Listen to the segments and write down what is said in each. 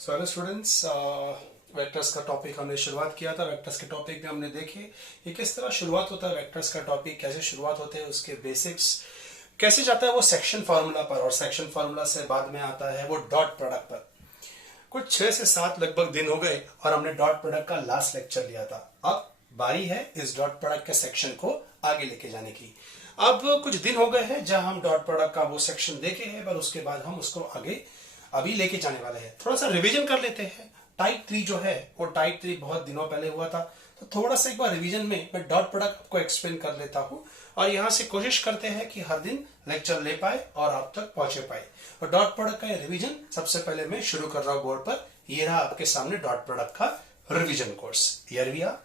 So hello students, vectors का topic हमने शुरुआत किया था। वेक्टर्स के टॉपिक में हमने देखे कि किस तरह शुरुआत होता है वेक्टर्स का टॉपिक, कैसे शुरुआत होते हैं, उसके बेसिक्स कैसे जाता है वो सेक्शन फार्मूला पर, और सेक्शन फार्मूला से बाद में आता है वो डॉट प्रोडक्ट पर। कुछ 6 से 7 लगभग दिन हो गए और हमने डॉट प्रोडक्ट का लास्ट लेक्चर लिया था। अब बारी है इस डॉट प्रोडक्ट के सेक्शन को आगे लेके जाने की। अब कुछ दिन हो गए हैं जहां हम डॉट प्रोडक्ट का वो सेक्शन देखे हैं, पर उसके बाद हम उसको आगे अभी लेके जाने वाले हैं। थोड़ा सा रिवीजन कर लेते हैं। टाइप 3 जो है वो टाइप 3 बहुत दिनों पहले हुआ था, तो थोड़ा सा एक बार रिवीजन में मैं डॉट प्रोडक्ट आपको एक्सप्लेन कर लेता हूं और यहां से कोशिश करते हैं कि हर दिन लेक्चर ले पाए और आप तक पहुंचे पाए। और डॉट प्रोडक्ट का रिवीजन सबसे पहले मैं शुरू कर रहा हूं बोर्ड पर। ये रहा आपके सामने डॉट प्रोडक्ट का revision course. Here we are.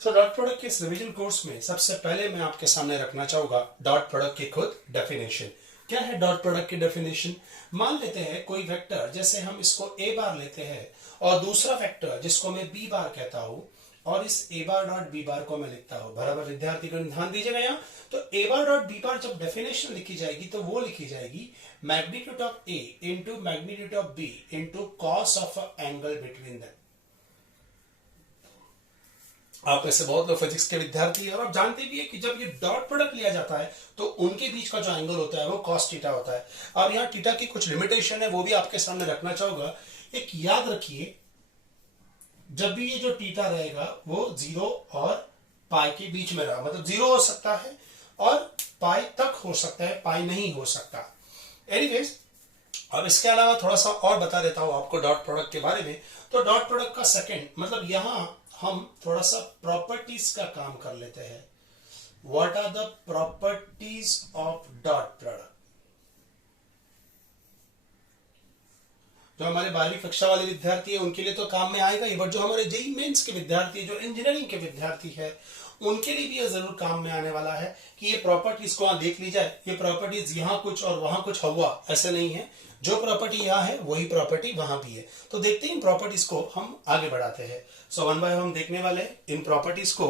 So dot product के इस रिवीजन कोर्स में सबसे पहले मैं आपके सामने रखना चाहूंगा डॉट प्रोडक्ट की खुद डेफिनेशन। क्या है डॉट प्रोडक्ट की डेफिनेशन? मान लेते हैं कोई वेक्टर, जैसे हम इसको ए बार लेते हैं और दूसरा वेक्टर जिसको मैं बी बार कहता हूं, और इस ए बार डॉट बी बार को मैं लिखता हूं। बराबर विद्यार्थीगण ध्यान दीजिएगा। यहाँ तो ए बार डॉट बी बार जब डेफिनेशन लिखी जाएगी तो वो लिखी जाएगी magnitude of A into magnitude of B into cos of angle between them. आप में से बहुत लोग फिजिक्स के विद्यार्थी हैं और आप जानते भी है कि जब ये डॉट प्रोडक्ट लिया जाता है तो उनके बीच का जो एंगल होता है वो कॉस थीटा होता है। और यहाँ थीटा की कुछ लिमिटेशन है, वो भी आपके सामने रखना चाहूंगा। एक याद रखिए, जब भी ये जो थीटा रहेगा वो 0 और पाई के बीच में रहा, मतलब 0 हो सकता है और पाई तक हो सकता है, पाई नहीं हो सकता। एनीवेज, अब इसके अलावा थोड़ा सा और बता देता हूं आपको डॉट प्रोडक्ट के बारे में। तो डॉट प्रोडक्ट का सेकंड मतलब यहां हम थोड़ा सा प्रॉपर्टीज का काम कर लेते हैं। What are the properties of dot product? जो हमारे 12वीं कक्षा वाले विद्यार्थी है उनके लिए तो काम में आएगा ही, बट जो हमारे जेईई मेंस के विद्यार्थी है, जो इंजीनियरिंग के विद्यार्थी है, उनके लिए भी यह जरूर काम में आने वाला है कि ये प्रॉपर्टीज को देख ली जाए। ये प्रॉपर्टीज यहाँ कुछ और वहां कुछ हुआ, ऐसा नहीं है। जो प्रॉपर्टी यहाँ है वही प्रॉपर्टी वहां भी है। तो देखते हैं इन प्रॉपर्टीज को हम आगे बढ़ाते हैं। सो वन बाय हम देखने वाले हैं इन प्रॉपर्टीज को।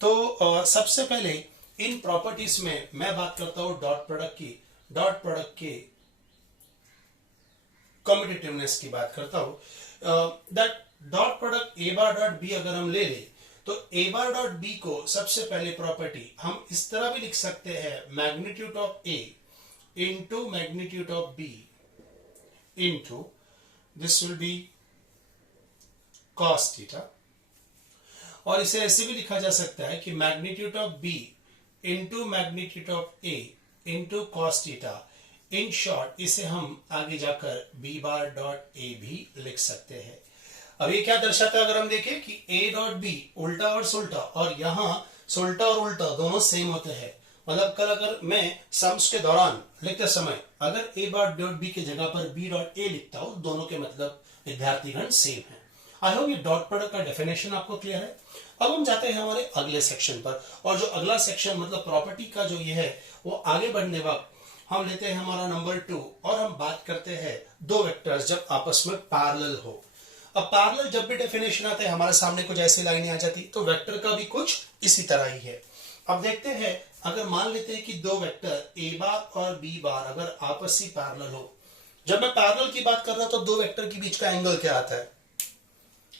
तो सबसे पहले इन प्रॉपर्टीज में मैं बात करता हूं डॉट प्रोडक्ट की। डॉट प्रोडक्ट के कम्पिटिटिवनेस की बात करता हूं। That dot product A bar dot B अगर हम ले लें तो ए बार डॉट बी को सबसे पहले प्रॉपर्टी हम इस तरह भी लिख सकते हैं, magnitude of A into magnitude of B into this will be cos theta. और इसे ऐसे भी लिखा जा सकता है कि magnitude of B into magnitude of A into cos theta. In short इसे हम आगे जाकर बी बार डॉट ए भी लिख सकते हैं। अब ये क्या दर्शाता है? अगर हम देखें कि ए डॉट बी उल्टा और सुल्टा, और यहां सुल्टा और उल्टा दोनों सेम होते हैं। मतलब कल अगर मैं सम्स के दौरान लिखते समय अगर ए डॉट बी की जगह पर बी डॉट ए लिखता हूं, दोनों के मतलब विद्यार्थीगण सेम है। आई होप ये डॉट प्रोडक्ट का डेफिनेशन आपको क्लियर है। अब हम जाते हैं हमारे अगले सेक्शन पर, और जो अगला सेक्शन मतलब प्रॉपर्टी का जो ये है वो आगे बढ़ने वक्त हम लेते हैं हमारा नंबर 2 और हम बात करते हैं दो वेक्टर्स जब आपस में पैरेलल हो। अब पैरेलल जब भी डेफिनेशन आते हैं हमारे सामने कुछ ऐसी लाइनें आ जाती, तो वेक्टर का भी कुछ इसी तरह ही है। अब देखते हैं, अगर मान लेते हैं कि दो वेक्टर ए बार और बी बार अगर आपसी पैरेलल हो। जब मैं पैरेलल की बात कर रहा हूं तो दो वेक्टर के बीच का एंगल क्या आता है,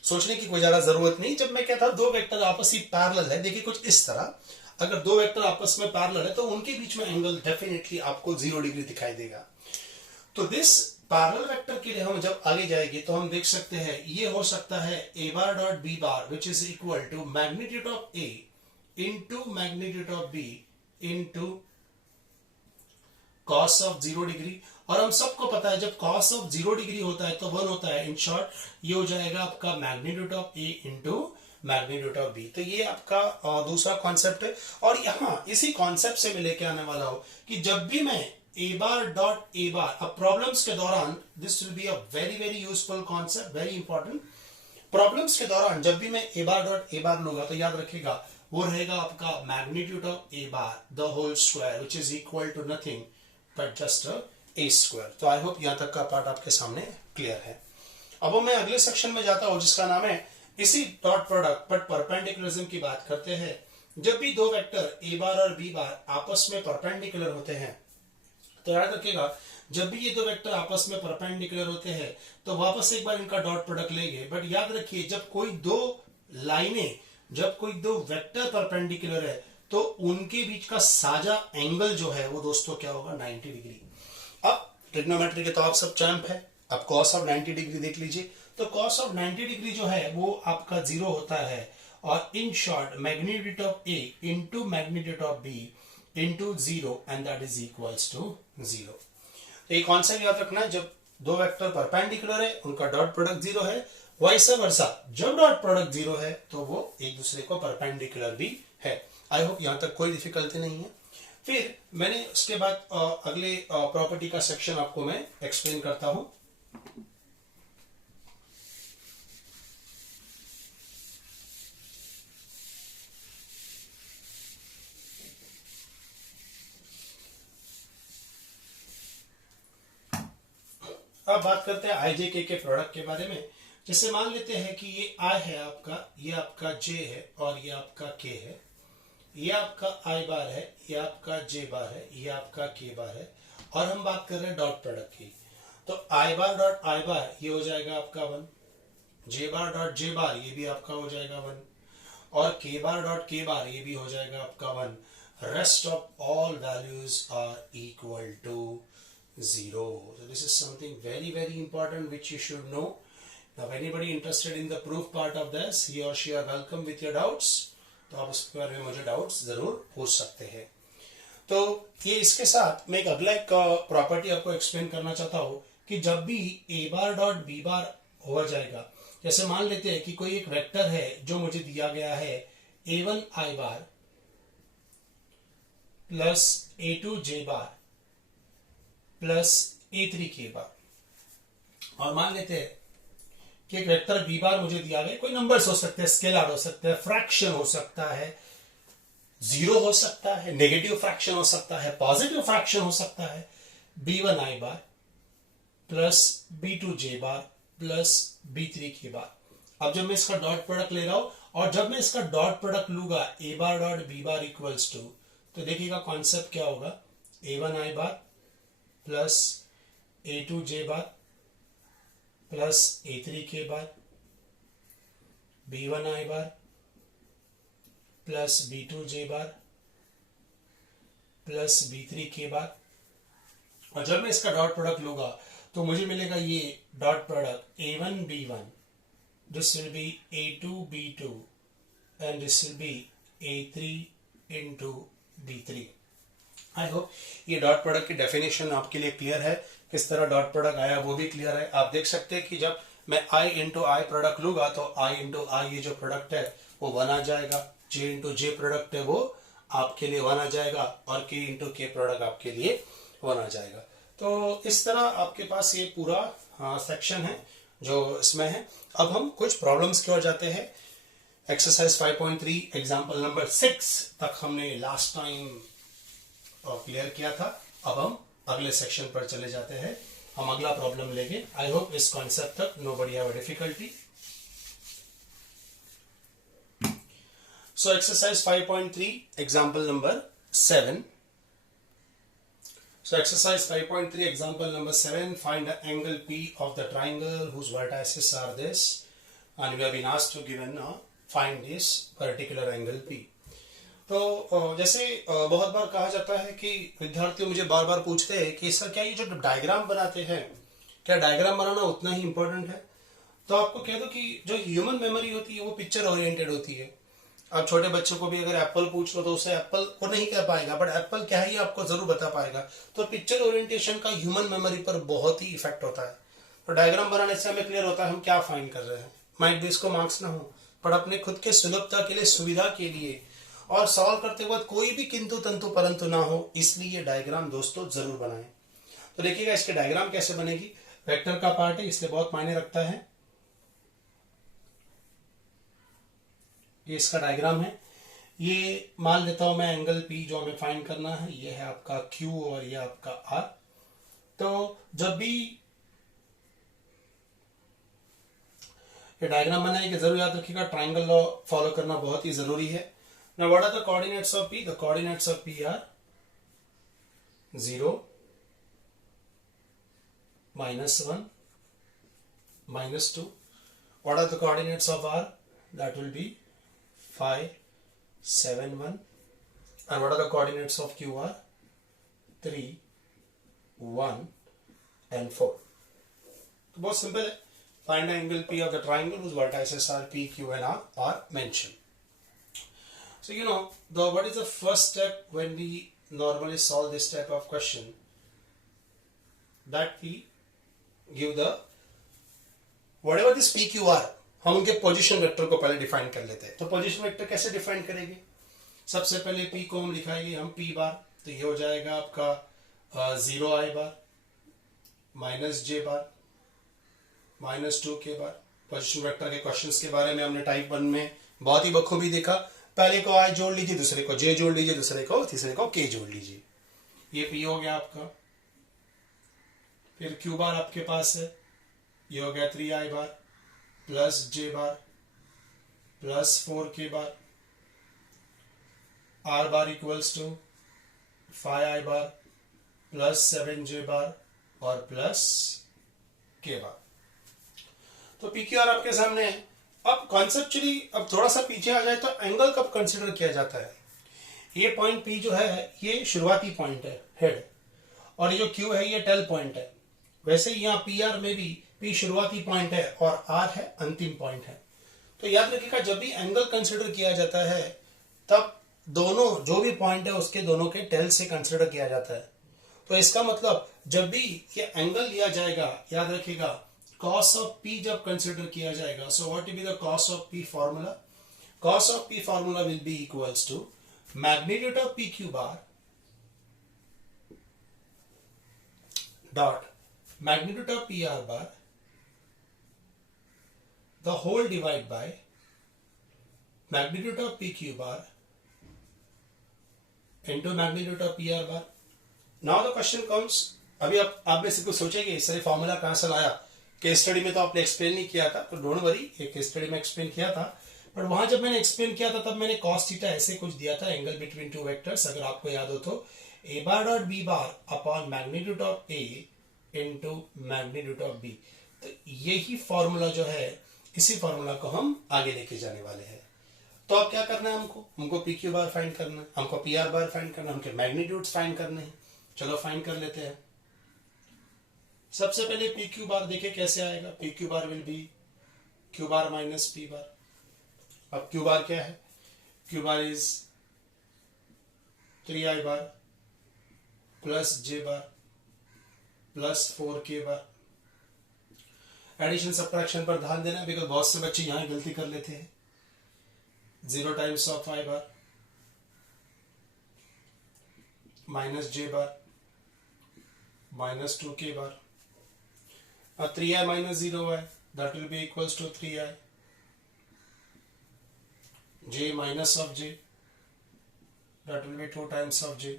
सोचने की कोई ज्यादा जरूरत नहीं। जब मैं कहता हूं दो वेक्टर आपसी पैरेलल है, देखिए कुछ इस तरह, अगर दो वेक्टर आपस में पैरेलल है तो उनके बीच में एंगल डेफिनेटली आपको 0 डिग्री दिखाई देगा। तो दिस पैरेलल वेक्टर के लिए हम जब आगे जाएंगे तो हम देख सकते हैं ये हो सकता है A bar dot B bar which is equal to magnitude of A into magnitude of B into cos of 0 degree. और हम सबको पता है जब कॉस ऑफ 0 डिग्री होता है तो 1 होता है। इन शॉर्ट ये हो जाएगा आपका magnitude of A into magnitude of B. तो ये आपका दूसरा कॉन्सेप्ट है। और यहां इसी कॉन्सेप्ट से मैं लेके आने वाला हूं कि जब भी मैं ए बार डॉट ए बार, अब प्रॉब्लम्स के दौरान this will be a very very useful concept, very important. Problems के दौरान जब भी मैं ए बार डॉट ए बार लूंगा तो याद रखिएगा वो रहेगा आपका magnitude of A bar the whole square which is equal to nothing but just A square. तो आई होप यहां तक का पार्ट आपके सामने क्लियर है। अब मैं अगले सेक्शन में जाता हूं जिसका नाम है इसी डॉट प्रोडक्ट बट परपेंडिकुलरिज्म की बात करते हैं। जब भी दो वेक्टर ए बार और बी बार आपस में परपेंडिकुलर होते हैं तो याद रखिएगा, जब भी ये दो वेक्टर आपस में परपेंडिकुलर होते हैं तो वापस एक बार इनका डॉट प्रोडक्ट लेंगे, बट याद रखिए जब कोई दो लाइनें, जब कोई दो वेक्टर परपेंडिकुलर है तो उनके बीच का साझा एंगल जो है वो दोस्तों क्या होगा, 90 डिग्री। अब ट्रिग्नोमेट्री के तो आप सब चैंप है, अब cos ऑफ 90 डिग्री देख लीजिए, तो cos ऑफ 90 डिग्री जो है वो आपका 0 होता है, और in short magnitude of A into magnitude of B into 0 and that is equals to 0। तो ये कॉन्सेप्ट याद रखना है, जब दो वेक्टर परपेंडिकुलर है उनका डॉट प्रोडक्ट 0 है, वाइस वर्सा जब डॉट प्रोडक्ट 0 है तो वो एक दूसरे को परपेंडिकुलर भी है। आई होप यहां तक कोई डिफिकल्टी नहीं है। फिर मैंने उसके बाद अगले प्रॉपर्टी का सेक्शन आपको मैं एक्सप्लेन करता हूं। अब बात करते हैं आई जे के प्रोडक्ट के बारे में। जैसे मान लेते हैं कि ये आई है आपका, ये आपका जे है और ये आपका के है, ये आपका आई बार है, ये आपका जे बार है, ये आपका के बार है, और हम बात कर रहे हैं डॉट प्रोडक्ट की। तो आई बार डॉट आई बार ये हो जाएगा आपका 1, जे बार डॉट जे बार ये भी आपका हो जाएगा 1, और के बार डॉट के बार ये भी हो जाएगा आपका 1। Rest of all values are equal to 0. So this is something very very important which you should know. Now anybody interested in the proof part of this, he or she are welcome with your doubts. तो आप उसके बारे में मुझे doubts जरूर पूछ सकते हैं। तो ये इसके साथ मैं एक अगला एक प्रॉपर्टी आपको एक्सप्लेन करना चाहता हूँ कि जब भी a बार डॉट b बार हो जाएगा, जैसे मान लेते हैं कि कोई एक वेक्टर है जो मुझे दिया गया है a1 i bar plus a2 j bar plus a3 K बार, और मान लेते हैं कि एक वेक्टर b बार मुझे दिया गया, कोई नंबर्स हो सकते हैं, स्केलर हो सकते हैं, फ्रैक्शन हो सकता है, जीरो हो सकता है, नेगेटिव फ्रैक्शन हो सकता है, पॉजिटिव फ्रैक्शन हो सकता है, b1 i bar plus b2 j bar plus b3 K बार। अब जब मैं इसका डॉट प्रोडक्ट ले रहा हूं और जब मैं इसका डॉट प्रोडक्ट लूंगा a bar dot b bar equals to, तो देखिएगा कॉन्सेप्ट क्या होगा, a1 i bar plus a2 j bar plus a3 K bar, b1 i bar plus b2 j bar plus b3 K बार। और जब मैं इसका dot product लूंगा तो मुझे मिलेगा ये dot product a1 b1, this will B a2 b2 and this will B a3 into b3। I hope ये डॉट प्रोडक्ट की डेफिनेशन आपके लिए क्लियर है, किस तरह डॉट प्रोडक्ट आया वो भी क्लियर है। आप देख सकते हैं कि जब मैं i इंटू आई प्रोडक्ट लूंगा तो i इंटू आई ये जो प्रोडक्ट है वो 1 आ जाएगा, j इंटू जे प्रोडक्ट है वो आपके लिए 1 आ जाएगा, और k इंटू के प्रोडक्ट आपके लिए 1 आ जाएगा। तो इस तरह आपके पास ये पूरा सेक्शन है जो इसमें है। अब हम कुछ प्रॉब्लम्स की ओर जाते हैं। एक्सरसाइज 5.3 एग्जाम्पल नंबर 6 तक हमने लास्ट टाइम क्लियर किया था। अब हम अगले सेक्शन पर चले जाते हैं, हम अगला प्रॉब्लम लेंगे। आई होप इस कॉन्सेप्ट तक nobody have a difficulty. So exercise 5.3 example number 7। So exercise 5.3 example number 7, find the angle P of the triangle whose vertices are this, and we have been asked to given find this particular angle P। तो जैसे बहुत बार कहा जाता है कि विद्यार्थी मुझे बार बार पूछते हैं कि सर क्या ये जो डायग्राम बनाते हैं, क्या डायग्राम बनाना उतना ही इंपॉर्टेंट है? तो आपको कह दो कि जो ह्यूमन मेमोरी होती है वो पिक्चर ओरिएंटेड होती है। अब छोटे बच्चों को भी अगर एप्पल पूछ लो तो उसे एप्पल वो नहीं कह पाएगा, बट एप्पल क्या है ये आपको जरूर बता पाएगा। तो पिक्चर ओरिएंटेशन का ह्यूमन मेमोरी पर बहुत ही इफेक्ट होता है। तो डायग्राम बनाने से हमें क्लियर होता है हम क्या फाइंड कर रहे हैं। माइट भी इसको मार्क्स ना हो, पर अपने खुद के सुलभता के लिए, सुविधा के लिए, और सॉल्व करते वक्त कोई भी किंतु तंतु परंतु ना हो, इसलिए डायग्राम दोस्तों जरूर बनाएं। तो देखिएगा इसके डायग्राम कैसे बनेगी। वेक्टर का पार्ट है इसलिए बहुत मायने रखता है। ये इसका डायग्राम है। ये मान लेता हूं मैं एंगल P जो हमें फाइंड करना है, ये है आपका Q और ये आपका R। तो जब भी ये डायग्राम बनाएंगे जरूर याद रखिएगा ट्राइंगल लॉ फॉलो करना बहुत ही जरूरी है। Now what are the coordinates of P? The coordinates of P are 0, -1, -2. What are the coordinates of R? That will be 5, 7, 1. And what are the coordinates of QR? 3, 1 and 4. तो बहुत simple है. Find the angle P of the triangle whose vertices are P, Q and R are mentioned. So you know what is the first step when we normally solve this type of question? That we give the whatever this P, Q, R, हम उनके position vector को पहले define कर लेते हैं. तो position vector कैसे define करेंगे? सबसे पहले P को हम लिखाएंगे हम P बार. तो ये हो जाएगा आपका 0 I bar -j bar -2k bar. Position vector के क्वेश्चंस के बारे में हमने टाइप 1 में बहुत ही बखूबी देखा. पहले को I जोड़ लीजिए, दूसरे को j जोड़ लीजिए, दूसरे को तीसरे को k जोड़ लीजिए. ये P हो गया आपका. फिर Q बार आपके पास है. ये हो गया 3I bar +j bar +4k bar. R bar equals to 5I bar +7j bar और +k बार. तो PQR आपके सामने है. अब कॉन्सेप्चुअली अब थोड़ा सा पीछे आ जाए तो एंगल कब कंसीडर किया जाता है? ये पॉइंट P जो है ये शुरुआती पॉइंट है, हेड, और ये जो Q है ये टेल पॉइंट है. वैसे ही यहाँ PR में भी P शुरुआती पॉइंट है और R है अंतिम पॉइंट है. तो याद रखिएगा जब भी एंगल कंसीडर किया जाता है तब दोनों जो भी पॉइंट है उसके दोनों के टेल से कंसीडर किया जाता है. तो इसका मतलब जब भी ये एंगल लिया जाएगा, याद रखिएगा cos of P जब कंसीडर किया जाएगा, so what will be the cos of P formula? Cos of P formula will be equals to magnitude of PQ bar dot magnitude of PR bar the whole divide by magnitude of PQ bar into magnitude of PR bar. Now the question comes, अभी आप में से कुछ सोचेंगे इस तरह formula कहां से लाया? केस स्टडी में तो आपने एक्सप्लेन नहीं किया था, तो डोंट वरी, ये केस स्टडी में एक्सप्लेन किया था. बट वहां जब मैंने एक्सप्लेन किया था तब मैंने cos थीटा ऐसे कुछ दिया था, एंगल बिटवीन टू वेक्टर्स, अगर आपको याद हो तो a bar dot b bar upon magnitude of a into magnitude of b. तो यही फॉर्मूला जो है, इसी फॉर्मूला को हम आगे लेके जाने वाले हैं. तो अब क्या करना है हमको पी क्यू बार फाइंड करना है, हमको पी आर बार फाइंड करना है, हमके मैग्नीट्यूड्स फाइंड करने हैं. चलो फाइंड कर लेते हैं. सबसे पहले पी क्यू बार देखे कैसे आएगा. P Q bar will be Q bar minus P bar. अब क्यू बार क्या है? Q bar is 3I bar plus j bar plus 4k bar. Addition subtraction पर ध्यान देना, बिकॉज बहुत से बच्चे यहां गलती कर लेते हैं. 0 times of I bar minus j bar minus 2k bar. 3I minus 0I, that will be equals to 3I. J minus of J, that will be 2 times of J.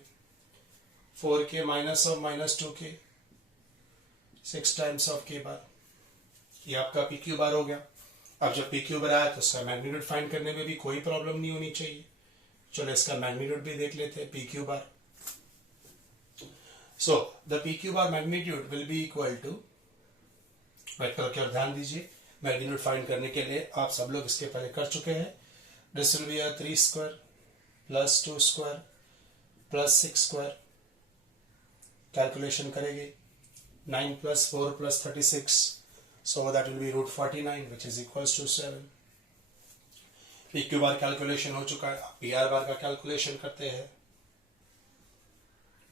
4K minus of minus 2K, 6 times of K bar. ये आपका PQ बार हो गया. अब जब PQ बार आया तो इसका magnitude find करने में भी कोई प्रॉब्लम नहीं होनी चाहिए. चलो इसका मैग्नीट्यूड भी देख लेते हैं. PQ bar, so the PQ bar magnitude will be equal to, बैठ कर क्या ध्यान दीजिए, मैग्नीट्यूड फाइंड करने के लिए आप सब लोग इसके पहले कर चुके हैं. This will be 3 square plus 2 square plus 6 square. Calculation करेंगे 9 plus 4 plus 36, so that will be root 49 which is equals to 7. PQ bar calculation हो चुका है. PR बार का कैलकुलेशन करते हैं.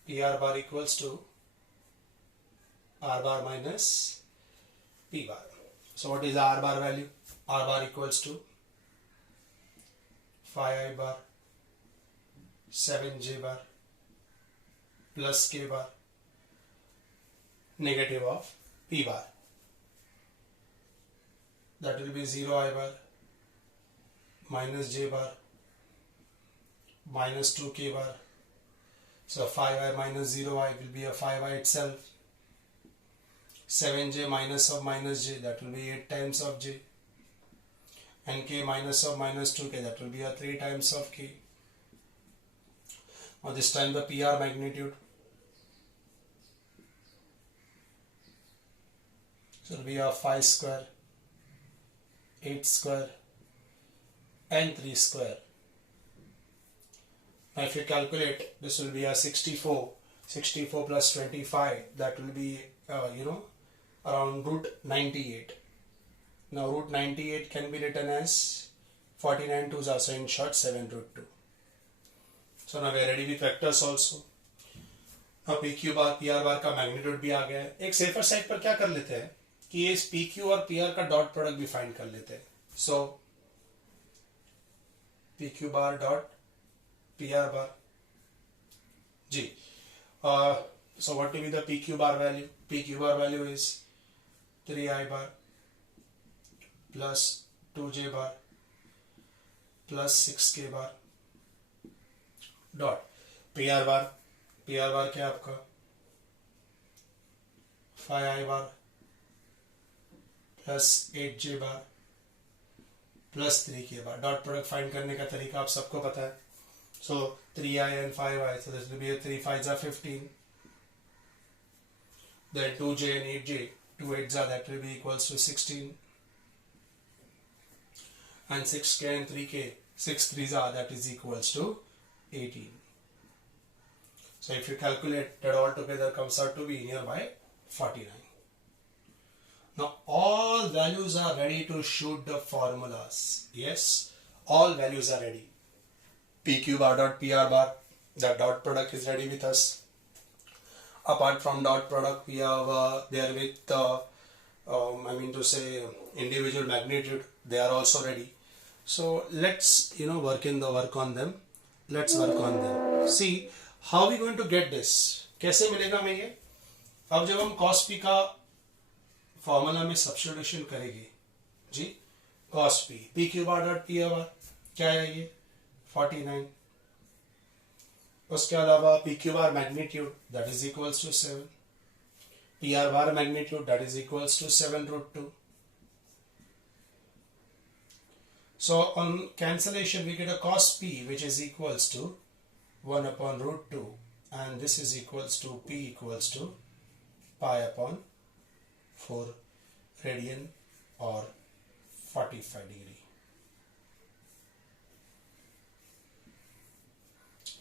PR bar equals to R bar minus P bar. So what is the R bar value? R bar equals to 5I bar 7J bar plus K bar negative of P bar. That will be 0I bar minus J bar minus 2K bar. So 5I minus 0I will be a 5I itself. 7J minus of minus J, that will be 8 times of J. And K minus of minus 2K, that will be a 3 times of K. Now this time the PR magnitude. So we have 5 square, 8 square and 3 square. Now if you calculate, this will be a 64. 64 plus 25, that will be around root 98. Now root 98 can be written as 49 2s are, so in short 7 root 2. So now we are ready with vectors also. Now PQ bar PR bar का magnitude भी आ गया है. एक safer side पर क्या कर लेते हैं कि इस PQ और PR का डॉट प्रोडक्ट भी फाइंड कर लेते हैं. So PQ bar dot PR bar. Ji. So what will be the PQ bar value? PQ bar value is 3I bar plus 2J bar plus 6K bar dot PR bar. PR bar क्या आपका 5I bar plus 8J bar plus 3K bar. Dot product find करने का तरीका आप सबको पता है. So 3I and 5I, so this will be a 3 5s are 15. Then 2J and 8J, 2 8s are, that will be equals to 16. And 6K and 3K, 6 3s are, that is equals to 18. So if you calculate that all together comes out to be nearby 49. Now all values are ready to shoot the formulas. Yes, all values are ready. PQ bar dot PR bar, the dot product is ready with us. Apart from dot product, we have there with individual magnitude, they are also ready. So let's work on them. Let's work on them. See how we going to get this. कैसे मिलेगा हमें ये? अब जब हम cos p का formula में substitution करेंगे जी, cos p PQ bar dot PR bar क्या है ये 49. उसके अलावा PQ bar magnitude, that is equals to 7. PR bar magnitude, that is equals to 7 root 2. So on cancellation we get a cos p which is equals to 1 upon root 2, and this is equals to p equals to pi upon 4 radian or 45 degree.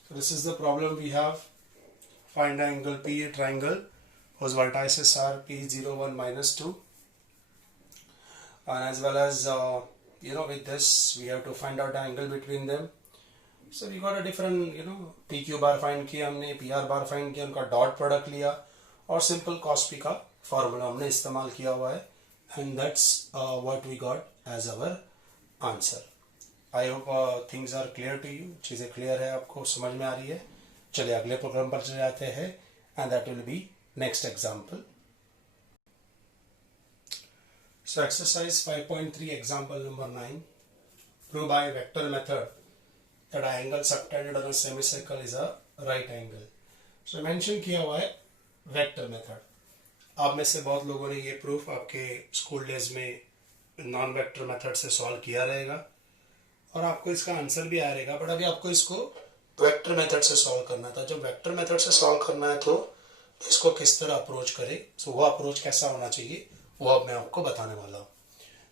So this is the problem we have. Find angle P, a triangle whose vertices are P0 1 minus 2, and as well as with this we have to find out the angle between them. So we got a different PQ bar find किया हमने, PR bar find किया, उनका dot product लिया और simple cos p का formula हमने इस्तेमाल किया हुआ है, and that's what we got as our answer. I hope things are clear to you. चीजें क्लियर है, आपको समझ में आ रही है. चलिए अगले प्रोग्राम पर चले जाते हैं, and that will be next example. So exercise 5.3 example number 9. Prove by vector method that angle subtended on a semicircle is a right angle. So mention किया हुआ है vector method. आप में से बहुत लोगों ने ये प्रूफ आपके स्कूल डेज में नॉन वेक्टर मेथड से सॉल्व किया रहेगा और आपको इसका आंसर भी आया रहेगा, बट अभी आपको इसको वेक्टर मेथड से सॉल्व करना था. जब वेक्टर मेथड से सॉल्व करना है तो इसको किस तरह अप्रोच करें, सो वो अप्रोच कैसा होना चाहिए वो अब मैं आपको बताने वाला हूँ.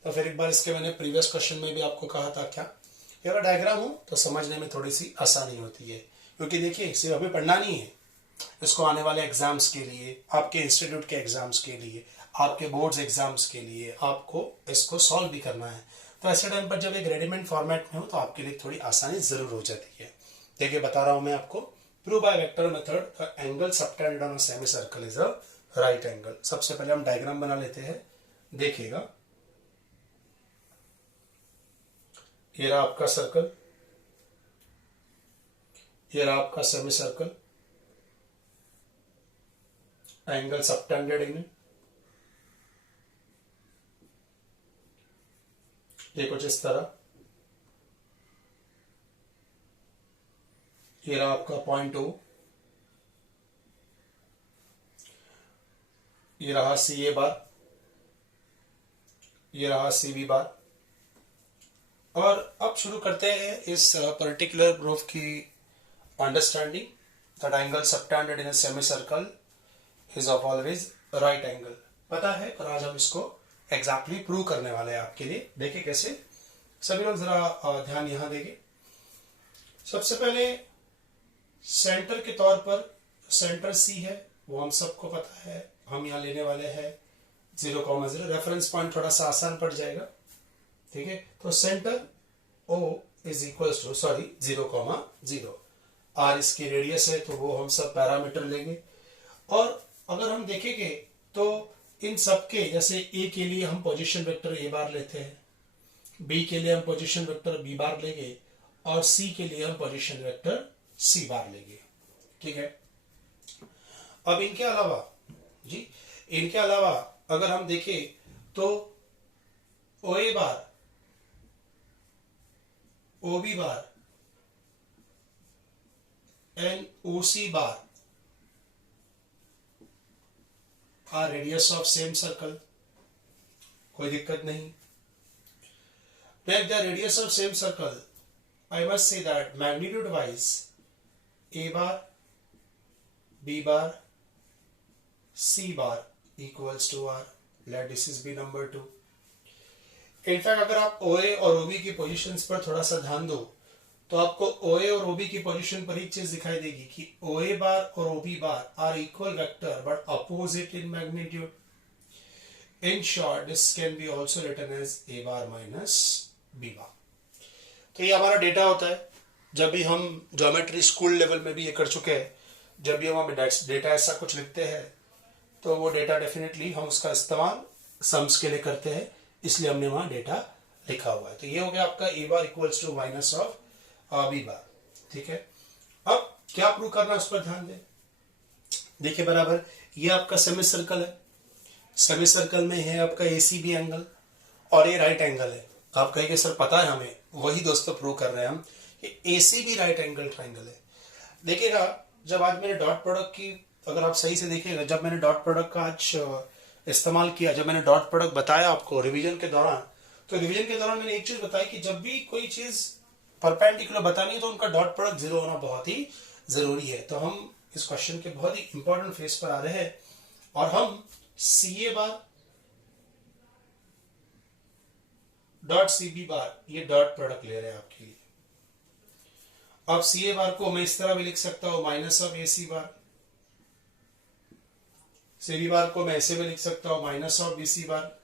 तो फिर एक बार इसके मैंने प्रीवियस क्वेश्चन में भी आपको कहा था क्या, अगर डायग्राम हो तो समझने में थोड़ी सी आसानी होती है, क्योंकि देखिए सिर्फ हमें पढ़ना नहीं है, इसको आने वाले एग्जाम्स के लिए, आपके इंस्टीट्यूट के एग्जाम्स के लिए, आपके बोर्ड्स एग्जाम्स के लिए आपको इसको सॉल्व भी करना है. तो ऐसे टाइम पर जब एक रेडीमेड फॉर्मेट में हो तो आपके लिए थोड़ी आसानी जरूर हो जाती है. देखिए बता रहा हूं मैं आपको. Prove by vector method angle subtended on a semi circle is a right angle. सबसे पहले हम डायग्राम बना लेते हैं. देखिएगा, ये रहा आपका सर्कल, ये रहा आपका सेमी सर्कल, एंगल सबटेंडेड इन ये कुछ इस तरह. ये रहा आपका पॉइंट O, ये रहा CA बार, ये रहा CB बार. और अब शुरू करते हैं इस पर्टिकुलर प्रूफ की understanding. That angle subtended in a semi circle is of always right angle. पता है, पर आज हम इसको एग्जैक्टली प्रूव करने वाले हैं आपके लिए। देखिए कैसे, सभी लोग जरा ध्यान यहां देंगे। सबसे पहले सेंटर के तौर पर सेंटर सी है, वो हम सबको पता है। हम यहाँ लेने वाले हैं 0,0। रेफरेंस पॉइंट थोड़ा सा आसान पड़ जाएगा, ठीक है। तो centre O is equal to 0,0। R इसकी रेडियस है, तो वो हम सब पैरामीटर लेंगे। और अगर हम देखेंगे तो इन सबके, जैसे ए के लिए हम पोजीशन वेक्टर ए बार लेते हैं, बी के लिए हम पोजीशन वेक्टर बी बार लेंगे, और सी के लिए हम पोजीशन वेक्टर सी बार लेंगे, ठीक है। अब इनके अलावा अगर हम देखें तो O A bar, O B bar and O C bar are radius of same circle, कोई दिक्कत नहीं। Like the radius of same circle, I must say that magnitude wise A bar, B bar, C bar equals to R. Let this is be number 2. In fact, अगर आप OA और OB की positions पर थोड़ा सा ध्यान दो तो आपको OA और OB की पोजीशन पर एक चीज दिखाई देगी कि OA बार और OB bar are equal vector but opposite in magnitude. In short, this can be also written as A bar minus B bar. तो ये हमारा डेटा होता है। जब भी हम ज्योमेट्री स्कूल लेवल में भी ये कर चुके हैं, जब भी हम डेटा ऐसा कुछ लिखते हैं तो वो डेटा डेफिनेटली हम उसका इस्तेमाल सम्स के लिए करते हैं, इसलिए हमने वहां डेटा लिखा हुआ है। तो ये हो गया आपका A bar equals to minus of B bar, ठीक है। अब क्या प्रूव करना है उस पर ध्यान दें। देखिए बराबर, ये आपका सेमी सर्कल है, सेमी सर्कल में है आपका एसीबी एंगल और ये राइट एंगल है। आप कहेंगे सर पता है हमें, वही दोस्तों प्रूव कर रहे हैं हम कि एसीबी राइट एंगल ट्राइंगल है। देखिएगा, जब आज मैंने डॉट प्रोडक्ट की, अगर आप सही से देखिएगा, जब मैंने डॉट प्रोडक्ट का आज इस्तेमाल किया, जब मैंने डॉट प्रोडक्ट बताया आपको रिवीजन के दौरान, तो रिवीजन के दौरान मैंने एक चीज बताई कि जब भी कोई चीज परपेंडिकुलर बतानी है तो उनका डॉट प्रोडक्ट जीरो होना बहुत ही जरूरी है। तो हम इस क्वेश्चन के बहुत ही इंपॉर्टेंट फेज पर आ रहे हैं और हम सी A bar dot C B bar ये डॉट प्रोडक्ट ले रहे हैं आपके लिए। अब सी ए बार को मैं इस तरह भी लिख सकता हूं, minus of A C bar. C B bar को मैं ऐसे भी लिख सकता हूं, minus of B C bar,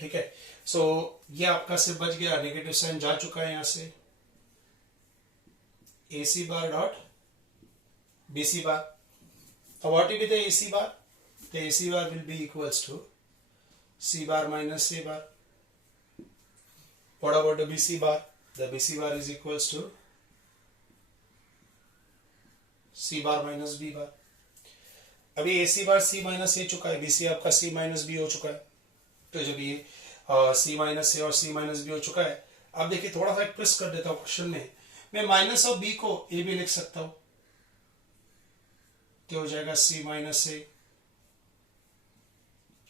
ठीक है। सो ये आपका सिर्फ बच गया, नेगेटिव साइन जा चुका है यहां से, ए सी बार डॉट बी सी बार। अब what will be the AC bar? The AC bar will be equals to C bar minus C bar. What about the BC bar? The BC bar is equals to C bar minus B bar. अभी AC bar C minus A चुका है, BC आपका C minus B हो चुका है। तो जब ये C minus A और C minus B हो चुका है, अब देखिए थोड़ा सा प्रेस कर देता हूँ क्वेश्चन में, मैं माइनस ऑफ B को A भी लिख सकता हूँ, तो हो जाएगा C माइनस ए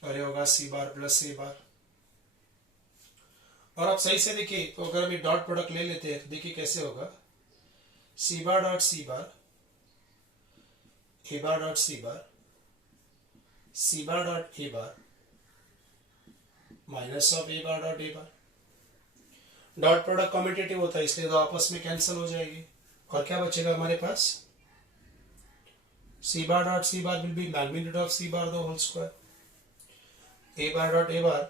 और ये होगा C बार प्लस A बार। और आप सही से देखिए, तो अगर हम डॉट प्रोडक्ट ले लेते हैं तो देखिए कैसे होगा, C bar dot C bar, A bar dot C bar, C bar dot A bar, minus of A bar dot A bar. Dot product competitive होता है इसलिए तो आपस में कैंसिल हो जाएगी और क्या बचेगा हमारे पास, C bar dot C bar will be magnitude of C bar the whole square. A bar dot A bar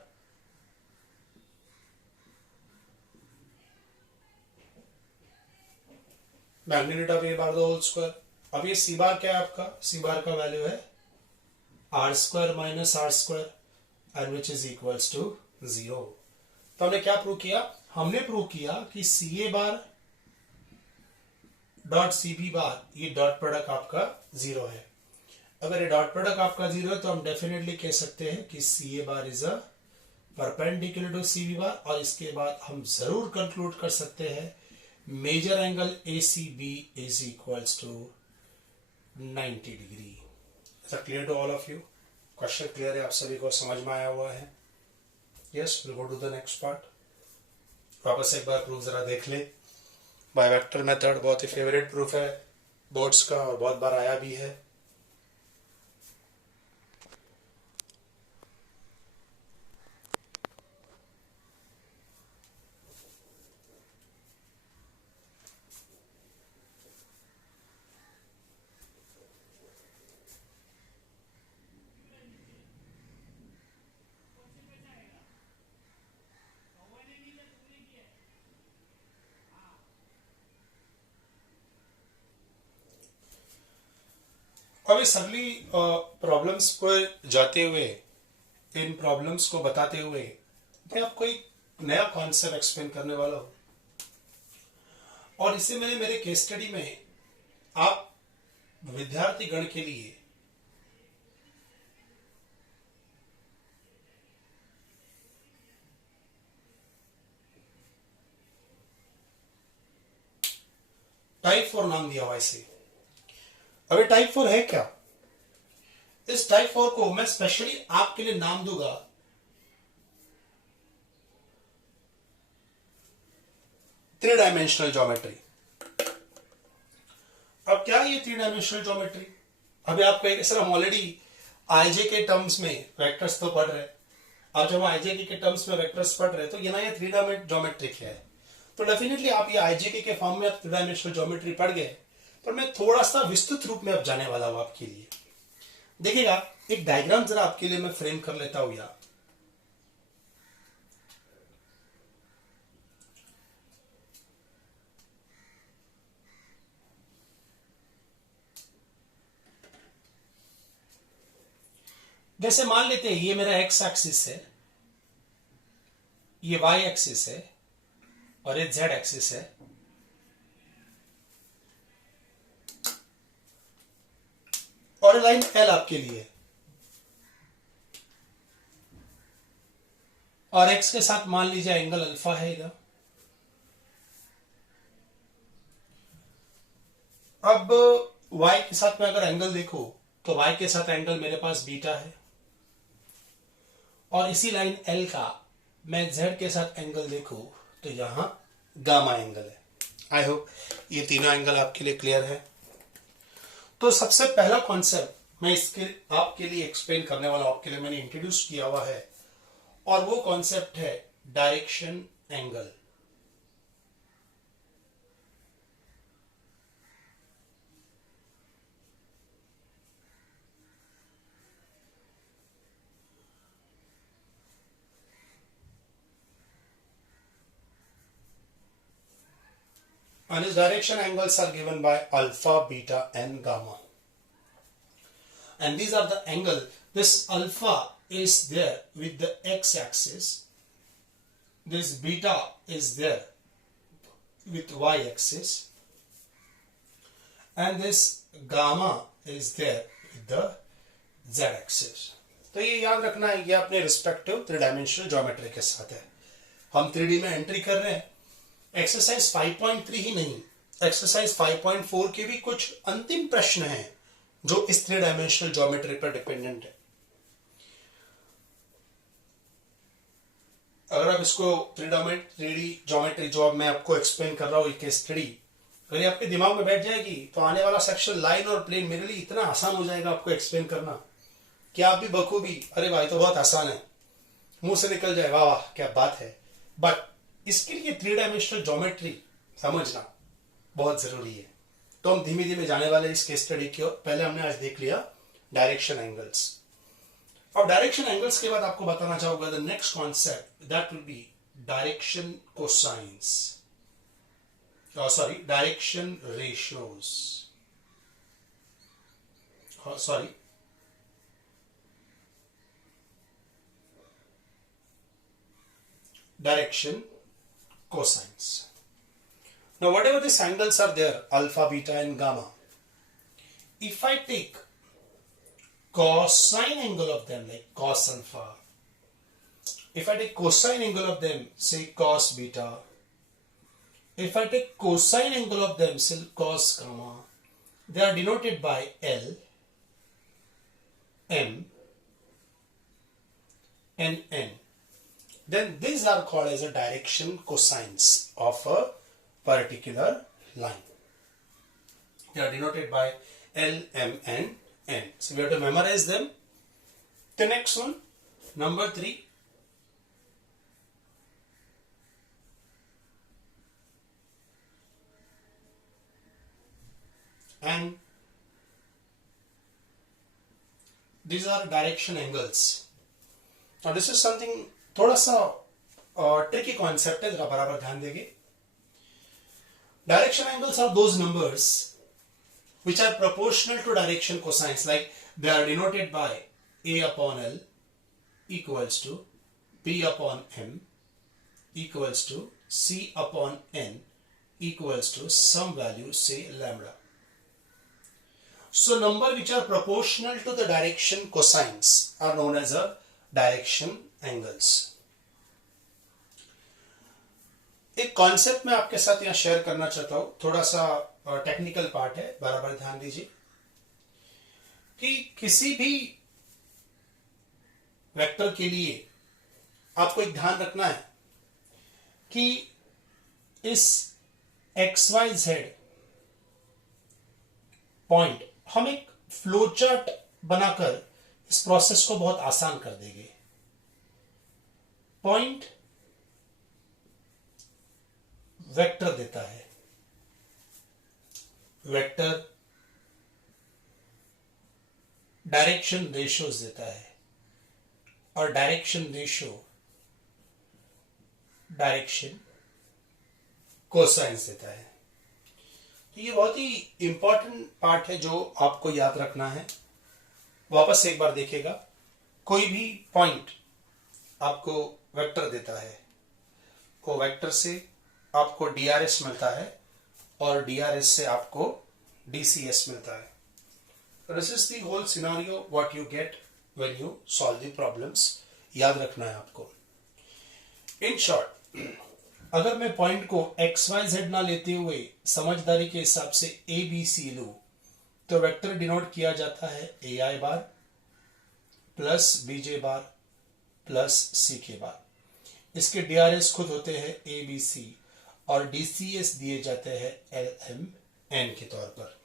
magnitude of A bar the whole square. अब ये C bar क्या है आपका, C bar का वैल्यू है R square minus R square and which is equals to 0. तो हमने क्या प्रूव किया, हमने प्रूव किया कि CA bar dot C B bar ये डॉट प्रोडक्ट आपका 0 है। अगर ये डॉट प्रोडक्ट आपका 0 है तो हम डेफिनेटली कह सकते हैं कि C A bar is a perpendicular to C B bar, और इसके बाद हम जरूर कंक्लूड कर सकते हैं measure angle A C B is equals to 90 degree. Is clear to all of you? Question clear है, आप सभी को समझ में आया हुआ है? Yes, will go to the next part. वापस एक बार प्रूफ जरा देख ले। बाय वेक्टर मेथड बहुत ही फेवरेट प्रूफ है बोर्ड्स का और बहुत बार आया भी है। अब इस अगली प्रॉब्लम्स पर जाते हुए, इन प्रॉब्लम्स को बताते हुए मैं आपको एक नया कॉन्सेप्ट एक्सप्लेन करने वाला हूं, और इसे मैंने मेरे केस स्टडी में आप विद्यार्थी गण के लिए टाइप 4 नाम दिया हुआ इसे। अब ये टाइप 4 है क्या? इस टाइप 4 को मैं स्पेशली आपके लिए नाम दूंगा थ्री डायमेंशनल ज्योमेट्री। अब क्या है ये थ्री डायमेंशनल ज्योमेट्री? अभी आपको एक सर हम ऑलरेडी आईजे के टर्म्स में वेक्टर्स तो पढ़ रहे हैं। अब जब हम आईजे के टर्म्स में वेक्टर्स पढ़ रहे हैं तो ये ना, ये थ्री डायमेंशनल ज्योमेट्री है, तो डेफिनेटली आप ये आईजे के फॉर्म में आप थ्री डायमेंशनल ज्योमेट्री पढ़ गए, पर मैं थोड़ा सा विस्तृत रूप में अब जाने वाला हूं आपके लिए। देखिएगा, एक डायग्राम जरा आपके लिए मैं फ्रेम कर लेता हूं यार। जैसे मान लेते हैं ये मेरा एक्स एक्सिस है, ये वाई एक्सिस है और ये जेड एक्सिस है, और लाइन एल आपके लिए, और एक्स के साथ मान लीजिए एंगल अल्फा है इधर। अब y के साथ में अगर एंगल देखो तो y के साथ एंगल मेरे पास बीटा है, और इसी लाइन L का मैं z के साथ एंगल देखूं तो यहां गामा एंगल है। आई होप ये तीनों एंगल आपके लिए क्लियर है। तो सबसे पहला कॉन्सेप्ट मैं इसके आपके लिए एक्सप्लेन करने वाला, आपके लिए मैंने इंट्रोड्यूस किया हुआ है, और वो कॉन्सेप्ट है direction angle. And its direction angles are given by alpha, beta and gamma. And these are the angle. This alpha is there with the x-axis. This beta is there with y-axis. And this gamma is there with the z-axis. तो ये याद रखना है, ये अपने respective three dimensional geometry के साथ है। हम 3D में एंट्री कर रहे हैं। एक्सरसाइज 5.3 ही नहीं, एक्सरसाइज 5.4 के भी कुछ अंतिम प्रश्न हैं जो इस थ्री डायमेंशनल ज्योमेट्री पर डिपेंडेंट है। अगर आप इसको थ्री डी ज्योमेट्री जो अब मैं आपको एक्सप्लेन कर रहा हूं एक स्टडी, अगर ये आपके दिमाग में बैठ जाएगी तो आने वाला सेक्शन लाइन और प्लेन मेरे लिए इतना आसान हो जाएगा आपको एक्सप्लेन करना कि आप भी बखूबी, अरे भाई तो बहुत आसान है, मुंह से निकल जाए, वाह वाह क्या बात है। बट इसके लिए थ्री डायमेंशनल ज्योमेट्री समझना बहुत जरूरी है। तो हम धीमे धीमे जाने वाले इस केस स्टडी की ओर। पहले हमने आज देख लिया डायरेक्शन एंगल्स। अब डायरेक्शन एंगल्स के बाद आपको बताना चाहूंगा the next concept that will B direction cosines, sorry direction ratios, sorry direction cosines. Now whatever these angles are there, alpha, beta and gamma, if I take cosine angle of them like cos alpha, if I take cosine angle of them say cos beta, if I take cosine angle of them say cos gamma, they are denoted by L, M and N. Then these are called as a direction cosines of a particular line. They are denoted by L, M and N. So we have to memorize them. The next one, number 3. And these are direction angles. Now this is something थोड़ा सा tricky concept है, जरा बराबर ध्यान देंगे। Direction angles are those numbers which are proportional to direction cosines, like they are denoted by A upon L equals to P upon M equals to C upon N equals to some value, say lambda. So number which are proportional to the direction cosines are known as a direction angles. एक concept मैं आपके साथ यहां share करना चाहता हूं, थोड़ा सा टेक्निकल पार्ट है, बराबर ध्यान दीजिए कि किसी भी वेक्टर के लिए आपको एक ध्यान रखना है कि इस XYZ पॉइंट हम एक फ्लो चार्ट बनाकर इस प्रोसेस को बहुत आसान कर देंगे. पॉइंट वेक्टर देता है, वेक्टर डायरेक्शन रेशियोज देता है और डायरेक्शन रेशियो डायरेक्शन कोसाइंस देता है. तो ये बहुत ही इंपॉर्टेंट पार्ट है जो आपको याद रखना है. वापस एक बार देखिएगा, कोई भी पॉइंट आपको वेक्टर देता है, वो वेक्टर से आपको DRS मिलता है और DRS से आपको DCS मिलता है. This is the whole scenario what you get when you solve the problems. याद रखना है आपको. इन शॉर्ट, अगर मैं पॉइंट को XYZ ना लेते हुए समझदारी के हिसाब से ABC लूं, तो वेक्टर डिनोट किया जाता है AI बार प्लस BJ बार प्लस CK बार. इसके DRS खुद होते हैं ABC और DCS दिए जाते हैं LMN के तौर पर.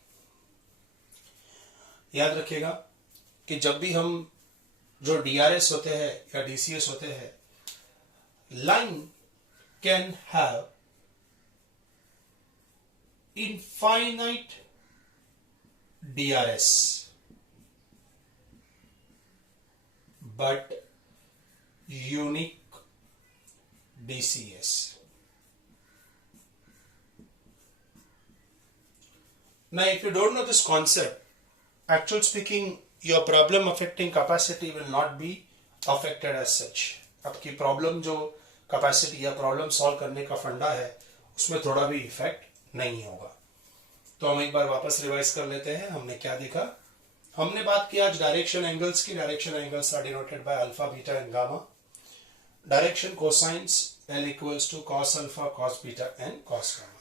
याद रखिएगा कि जब भी हम जो DRS होते हैं या DCS होते हैं, line can have infinite DRS but unique DCS. Now if you don't know this concept, actual speaking, your problem affecting capacity will not be affected as such. आपकी प्रॉब्लम जो कैपेसिटी या problem solve करने का फंडा है उसमें थोड़ा भी इफेक्ट नहीं होगा. तो हम एक बार वापस रिवाइज कर लेते हैं. हमने क्या देखा? हमने बात की आज डायरेक्शन एंगल्स की. Direction angles are denoted by alpha, beta and gamma. Direction cosines L equals to cos alpha, cos beta and cos gamma.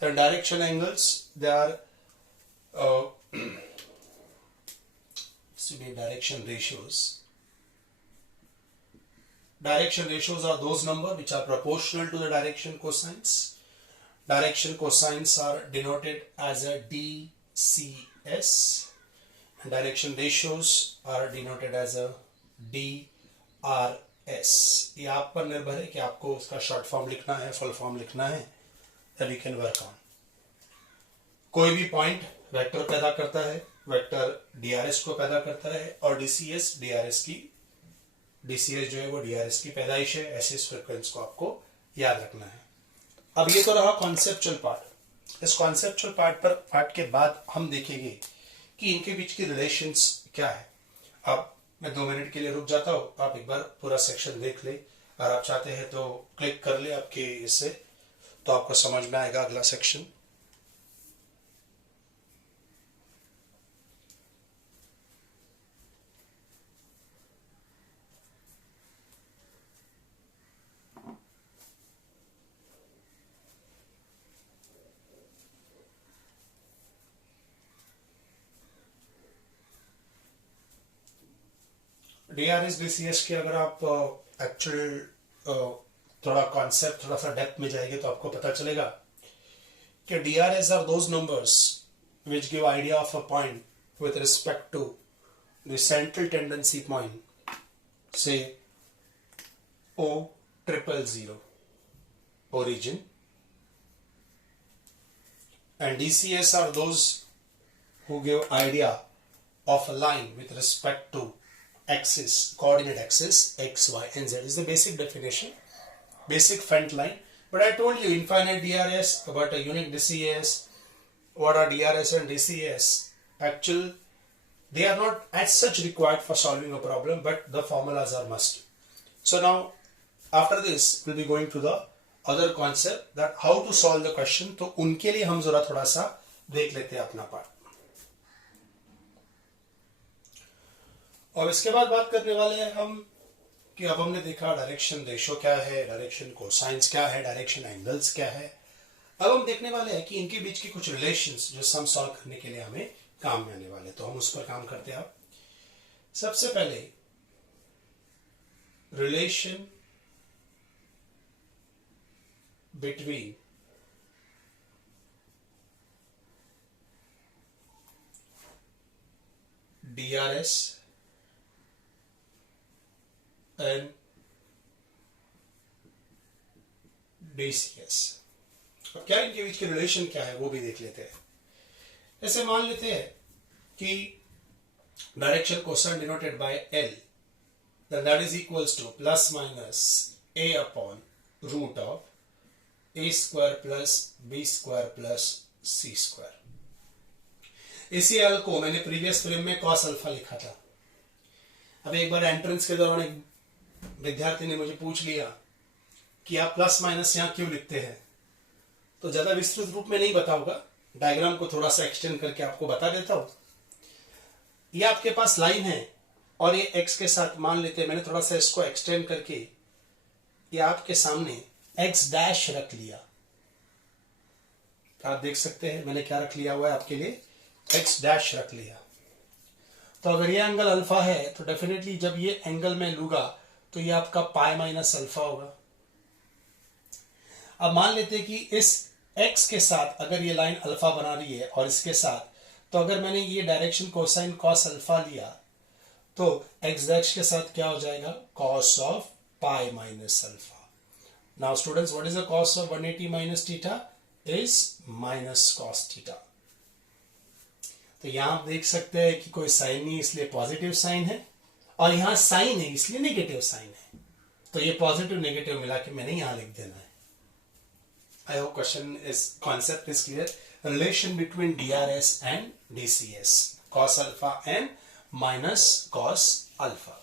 The direction angles, they are direction ratios. Direction ratios are those numbers which are proportional to the direction cosines. Direction cosines are denoted as a DCS and direction ratios are denoted as a DRS. ये आप पर निर्भर है कि आपको उसका short form लिखना है, फुल फॉर्म लिखना है. that we can work on. कोई भी पॉइंट वेक्टर पैदा करता है, वेक्टर DRS को पैदा करता है और DCS जो है वो DRS की पैदाइश है. ऐसे इस फ्रीक्वेंसी को आपको याद रखना है. अब ये तो रहा कॉन्सेप्चुअल पार्ट. इस कॉन्सेप्चुअल पार्ट के बाद हम देखेंगे कि इनके बीच की रिलेशंस क्या है. अब मैं 2 मिनट के लिए रुक जाता हूं, आप एक बार पूरा सेक्शन देख ले. अगर आप चाहते हैं तो क्लिक कर ले आपके इससे, तो आपको समझ में आएगा अगला सेक्शन. DRS DCS के अगर आप एक्चुअल थोड़ा कॉन्सेप्ट थोड़ा सा डेप्थ में जाएंगे तो आपको पता चलेगा कि DRS are those numbers which give idea of a point with respect to the central tendency point, say O000 origin, and DCS are those who give idea of a line with respect to axis, coordinate axis x, y and z is the basic definition, basic front line. But I told you infinite DRS, but a unique DCS, what are DRS and DCS, actual they are not as such required for solving a problem, but the formulas are must. So now after this we'll be going to the other concept that how to solve the question. तो उनके लिए हम जरा थोड़ा सा देख लेते हैं अपना पार्ट, और इसके बाद बात करने वाले हैं हम कि अब हमने देखा डायरेक्शन रेशो क्या है, डायरेक्शन कोसाइंस क्या है, डायरेक्शन एंगल्स क्या है। अब हम देखने वाले हैं कि इनके बीच के कुछ रिलेशंस जो सम सॉल्व करने के लिए हमें काम में आने वाले, तो हम उस पर काम करते हैं। अब सबसे पहले relation between DRS and DCS। अब क्या इनके बीच के रिलेशन क्या है वो भी देख लेते हैं। ऐसे मान लेते हैं कि direction cosine denoted by L, then that is equals to plus minus A upon root of A square plus B square plus C square। इसी L को मैंने प्रीवियस फिल्म में cos अल्फा लिखा था। अब एक बार एंट्रेंस के दौरान एक विद्यार्थी ने मुझे पूछ लिया कि आप प्लस माइनस यहां क्यों लिखते हैं, तो ज्यादा विस्तृत रूप में नहीं बताऊंगा, डायग्राम को थोड़ा सा एक्सटेंड करके आपको बता देता हूं। ये आपके पास लाइन है और ये x के साथ मान लेते हैं, मैंने थोड़ा सा इसको एक्सटेंड करके ये आपके सामने x डैश रख लिया। आप देख सकते हैं मैंने क्या रख लिया हुआ है आपके लिए, x डैश रख लिया। तो अगर ये एंगल अल्फा है तो डेफिनेटली जब ये एंगल मैं लूंगा तो ये आपका पाई माइनस अल्फा होगा। अब मान लेते हैं कि इस x के साथ अगर ये लाइन अल्फा बना रही है और इसके साथ, तो अगर मैंने ये डायरेक्शन कोसाइन कॉस अल्फा लिया तो x डैश के साथ क्या हो जाएगा, cos of pi minus alpha. Now students, what is the cos of 180 minus theta is minus cos theta. तो यहां आप देख सकते हैं कि कोई साइन नहीं इसलिए पॉजिटिव साइन है, और यहां साइन है इसलिए नेगेटिव साइन है, तो ये पॉजिटिव नेगेटिव मिला के मैंने यहां लिख देना है। I hope question is concept is clear. Relation between DRS and DCS, cos alpha and minus cos alpha।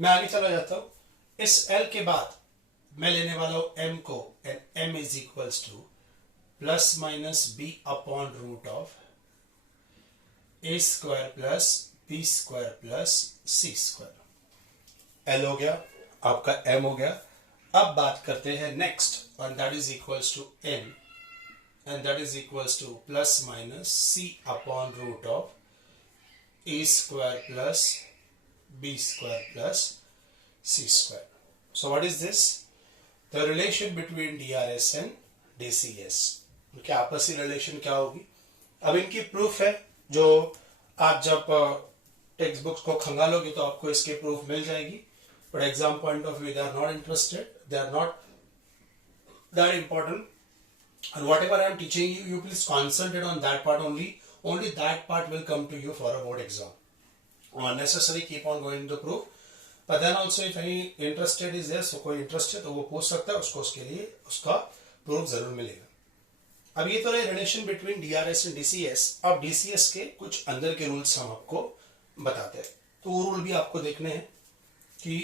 मैं आगे चला जाता हूं। इस L के बाद मैं लेने वाला हूं M को, and M is equals to plus minus B upon root of A square plus B square plus C square। L हो गया, आपका M हो गया। अब बात करते हैं नेक्स्ट, और that is equals to n, and that is equals to plus minus c upon root of a square plus b square plus c square. So what is this, the relation between DRS and DCS। उनके आपसी relation क्या होगी, अब इनकी proof है जो आप जब टेक्स्ट बुक्स को खंगालोगे तो आपको इसके प्रूफ मिल जाएगी, but exam point of view they are not interested, they are not that important, and whatever I am teaching you, you please concentrate on that part only that part will come to you for a board exam. Unnecessary keep on going to proof, but then also if any interested is there, so कोई interest है तो वो पूछ सकता है, उसको उसके लिए उसका प्रूफ जरूर मिलेगा। अब ये तो रहे relation between DRS and DCS। अब DCS के कुछ अंदर के रूल्स हम आपको बताते हैं, तो वो रूल भी आपको देखने हैं कि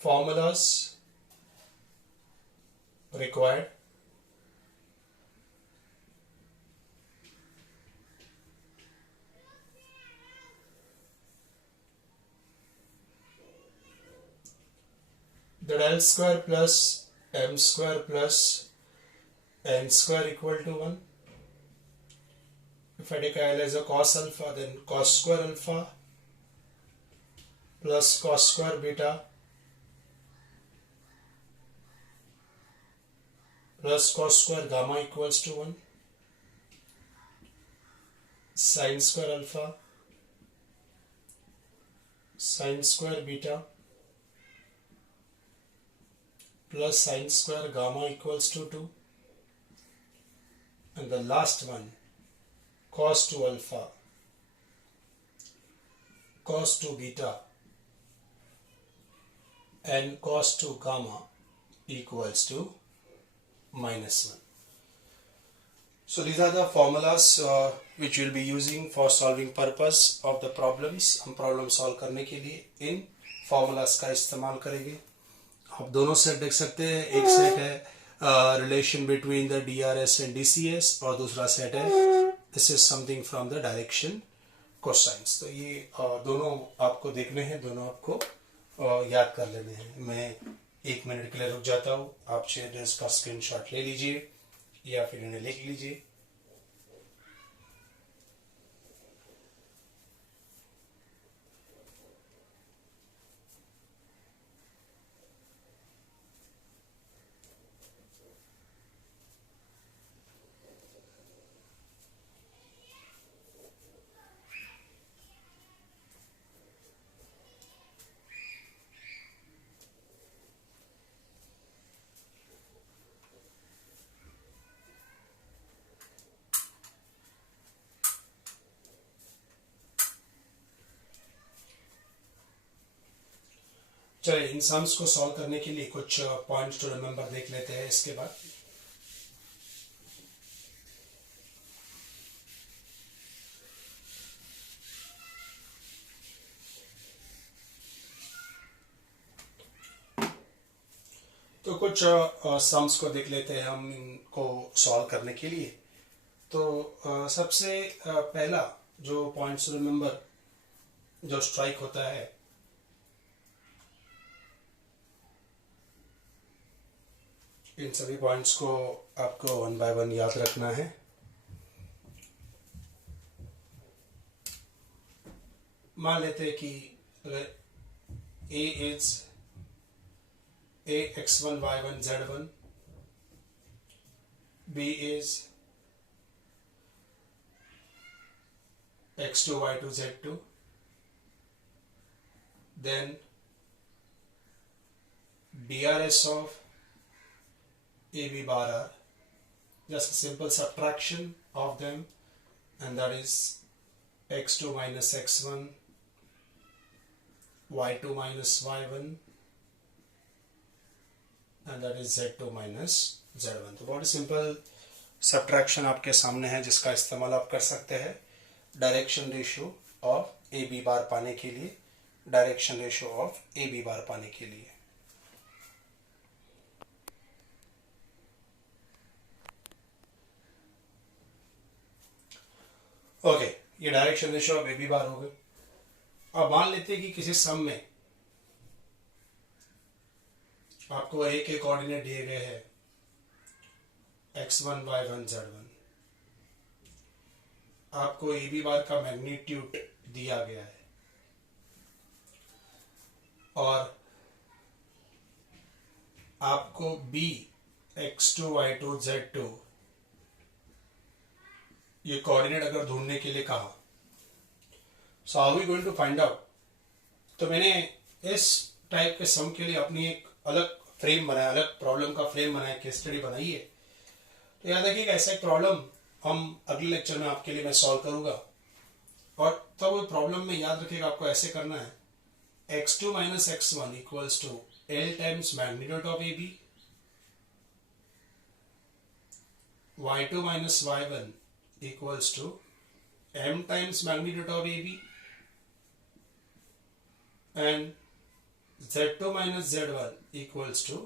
formulas required, the del square plus m square plus n square equal to 1. If I take L as a cos alpha, then cos square alpha plus cos square beta plus cos square gamma equals to 1, sin square alpha sin square beta plus sin square gamma equals to 2, and the last one cos 2 alpha cos 2 beta and cos 2 gamma equals to -1. So these are the formulas which we'll be using for solving purpose of the problems. हम problem solve करने के लिए इन formulas का इस्तेमाल करेंगे. आप दोनों set देख सकते हैं. एक सेट है relation between the DRS and DCS और दूसरा सेट है this is something from the direction cosines. तो ये दोनों आपको देखने हैं, दोनों आपको याद कर लेने हैं. मैं 1 मिनट के लिए रुक जाता हूँ. आप शेयर्स का स्क्रीनशॉट ले लीजिए या फिर इन्हें लिख लीजिए. चलिए इन सम्स को सॉल्व करने के लिए कुछ पॉइंट्स टू रिमेंबर देख लेते हैं. इसके बाद तो कुछ सम्स को देख लेते हैं हम इनको सॉल्व करने के लिए. तो सबसे पहला जो पॉइंट्स टू रिमेंबर जो स्ट्राइक होता है इन सभी पॉइंट्स को आपको 1 बाय 1 याद रखना है. मान लेते हैं कि अगर A is AX1 Y1 Z1, B is X2 Y2 Z2, then DRS of AB bar are just a simple subtraction of them, and that is X2 minus X1, Y2 minus Y1, and that is Z2 minus Z1. तो बहुत simple subtraction आपके सामने है जिसका इस्तेमाल आप कर सकते हैं direction ratio of A B bar पाने के लिए. Direction ratio of A B bar पाने के लिए ओके ये direction ratio of A B bar हो गए. अब मान लेते हैं कि किसी सम में आपको ए के कोऑर्डिनेट दिए गए हैं x1 y1 z1. आपको ए बी बार का मैग्नीट्यूड दिया गया है और आपको b x2 y2 z2 ये कोऑर्डिनेट अगर ढूंढने के लिए कहा. So how we going to find out. तो मैंने इस टाइप के सम के लिए अपनी एक अलग फ्रेम बनाया, अलग प्रॉब्लम का फ्रेम बनाया, केस स्टडी बनाई है. तो याद रखिएगा ऐसा एक प्रॉब्लम हम अगले लेक्चर में आपके लिए मैं सॉल्व करूंगा. और तब वो प्रॉब्लम में याद रखिएगा आपको ऐसे करना है x2 minus x1 equals to L times magnitude of AB, y2 minus y1 equals to m times magnitude of AB, and z2 minus z1 equals to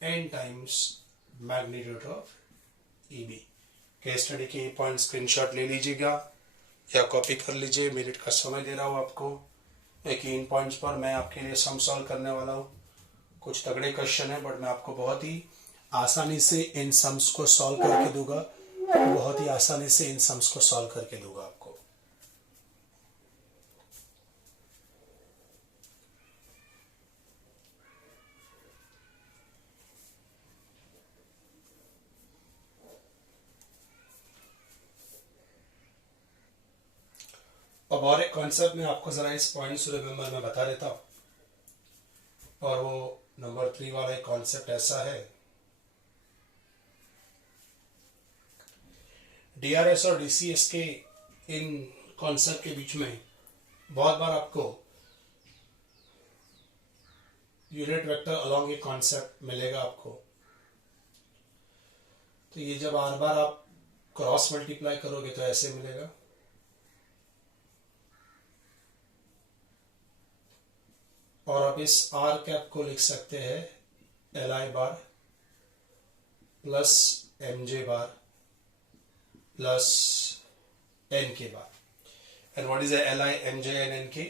n times magnitude of EB. Case study के point screenshot ले लीजिएगा या copy कर लीजिए. Minute का समय दे रहा हूँ आपको. एक इन पॉइंट्स पर मैं आपके लिए सम सॉल्व करने वाला हूँ. कुछ तगड़े क्वेश्चन है बट मैं आपको बहुत ही आसानी से इन सम्स को सॉल्व करके दूंगा. बहुत ही आसानी से इन सम्स को सॉल्व करके दूंगा आपको. अब और एक कॉन्सेप्ट में आपको जरा इस पॉइंट से रिमेंबर में बता देता हूं. और वो नंबर 3 वाला एक कॉन्सेप्ट ऐसा है डीआरएस और डीसीएस के इन कॉन्सेप्ट के बीच में बहुत बार आपको यूनिट वेक्टर अलोंग ये कॉन्सेप्ट मिलेगा आपको। तो ये जब बार बार आप क्रॉस मल्टीप्लाई करोगे तो ऐसे मिलेगा, और आप इस आर कैप को लिख सकते हैं L I bar plus M J bar plus N K bar. And what is L I M J N N K?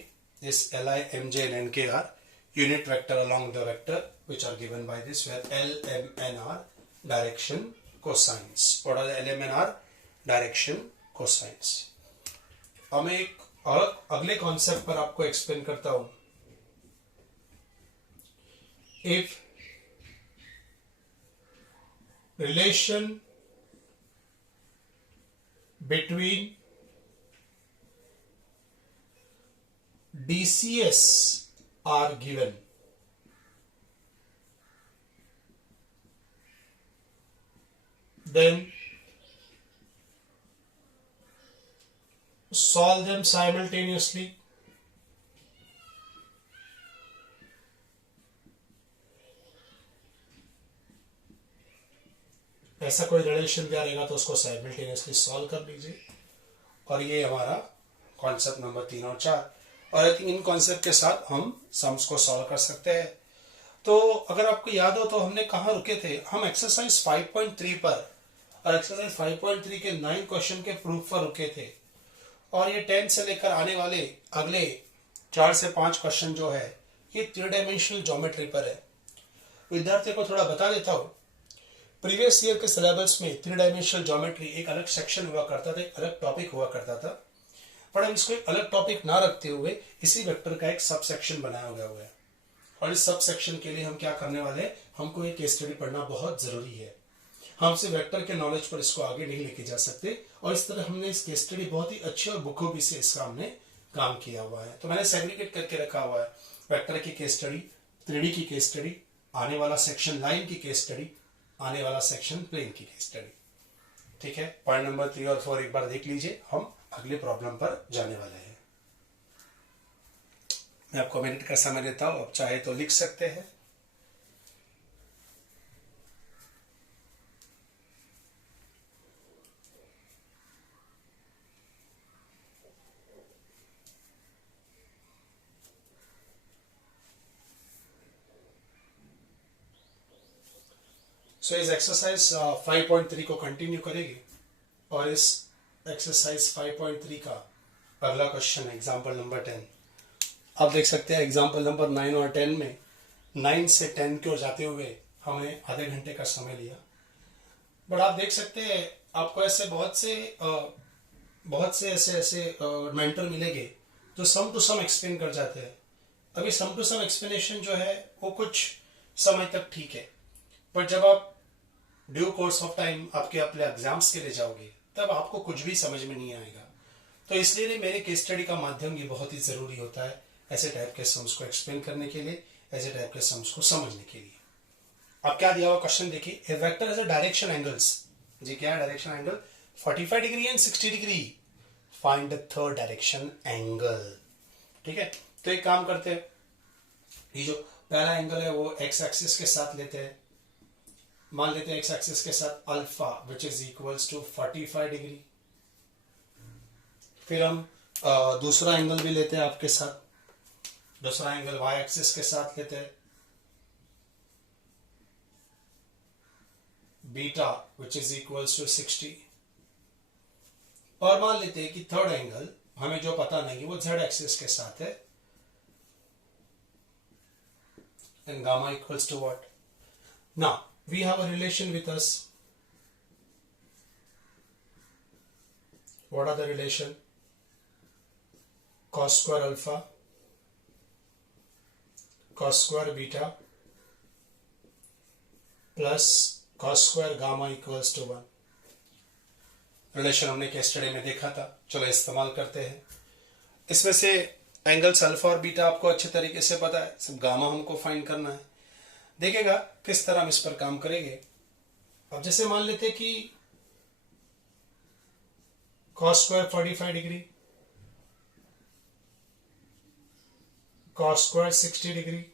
This L I M J N N K are unit vector along the vector which are given by this, where L, M and R direction cosines. What are the L, M and R? Direction cosines. अब मैं एक और अगले concept पर आपको explain करता हूं। If relation between DCS are given, then solve them simultaneously. ऐसा कोई रिलेशन दिया रहेगा तो उसको साइमल्टेनियसली सॉल्व कर लीजिए। और ये हमारा कॉन्सेप्ट नंबर 3 और 4। और आई थिंक इन कॉन्सेप्ट के साथ हम सम्स को सॉल्व कर सकते हैं। तो अगर आपको याद हो तो हमने कहाँ रुके थे? हम एक्सरसाइज 5.3 पर और एक्सरसाइज 5.3 के 9 क्वेश्चन के प्रूफ पर रुके थे। और ये 10 से लेकर आने वाले अगले 4 से 5 क्वेश्चन जो है ये 3 डायमेंशनल ज्योमेट्री पर है। विद्यार्थियों को थोड़ा बता देता हूँ, प्रीवियस ईयर के सिलेबस में 3 डायमेंशनल ज्योमेट्री एक अलग सेक्शन हुआ करता था, एक अलग टॉपिक हुआ करता था। पर हम इसको एक अलग टॉपिक ना रखते हुए इसी वेक्टर का एक सब सेक्शन बनाया गया हुआ है। और इस सब सेक्शन के लिए हम क्या करने वाले, हमको एक केस स्टडी पढ़ना बहुत जरूरी है। हम सिर्फ वेक्टर के नॉलेज पर इसको आगे नहीं लेके जा सकते। और इस तरह हमने इस केस स्टडी बहुत ही अच्छे और बखूबी से इसका हमने काम किया हुआ है। तो मैंने सेग्रीगेट करके रखा हुआ है वेक्टर की केस स्टडी, 3D की केस स्टडी, आने वाला सेक्शन लाइन की केस स्टडी, आने वाला सेक्शन प्लेन की केस स्टडी। ठीक है, पॉइंट नंबर 3 और 4 एक बार देख लीजिए। हम अगले प्रॉब्लम पर जाने वाले हैं। मैं आपको मिनट का समय देता हूं, आप चाहे तो लिख सकते हैं। सो इस एक्सरसाइज 5.3 को कंटिन्यू करेंगे। और इस एक्सरसाइज 5.3 का अगला क्वेश्चन है एग्जाम्पल नंबर 10। आप देख सकते हैं एग्जाम्पल नंबर 9 और 10 में 9 से 10 की ओर जाते हुए हमने आधे घंटे का समय लिया। बट आप देख सकते हैं आपको ऐसे बहुत से ऐसे मेंटर मिलेंगे जो सम टू सम एक्सप्लेन कर जाते हैं। अभी सम टू सम एक्सप्लेनेशन जो है वो कुछ समय तक ठीक है, पर जब आप ड्यू कोर्स ऑफ टाइम आपके अपने एग्जाम्स के लिए जाओगे तब आपको कुछ भी समझ में नहीं आएगा। तो इसलिए मेरे केस स्टडी का माध्यम ये बहुत ही जरूरी होता है ऐसे टाइप के सम्स को एक्सप्लेन करने के लिए, ऐसे टाइप के सम्स को समझने के लिए। अब क्या दिया हुआ क्वेश्चन देखिए, a vector has a direction angles. जी क्या है direction angle? 45 degree and 60 degree. Find the third direction angle. ठीक है, तो एक काम करते हैं, ये जो पहला एंगल है वो एक्स एक्सिस के साथ लेते हैं। मान लेते हैं एक्स एक्सिस के साथ alpha which is equals to 45 degree. फिर हम दूसरा एंगल भी लेते हैं आपके साथ, दूसरा एंगल वाई एक्सिस के साथ लेते हैं beta which is equals to 60। और मान लेते हैं कि थर्ड एंगल हमें जो पता नहीं वो जेड एक्सिस के साथ है and gamma equals to what? Now we have a relation with us. What are the relation? Cos square alpha, cos square beta plus cos square gamma equals to 1. Relation हमने case study में देखा था, चलो इस्तेमाल करते हैं। इसमें से एंगल्स अल्फा और बीटा आपको अच्छे तरीके से पता है, सिर्फ गामा हमको फाइंड करना है। देखेगा किस तरह हम इस पर काम करेंगे। अब जैसे मान लेते कि cos square 45 degree, cos square 60 degree,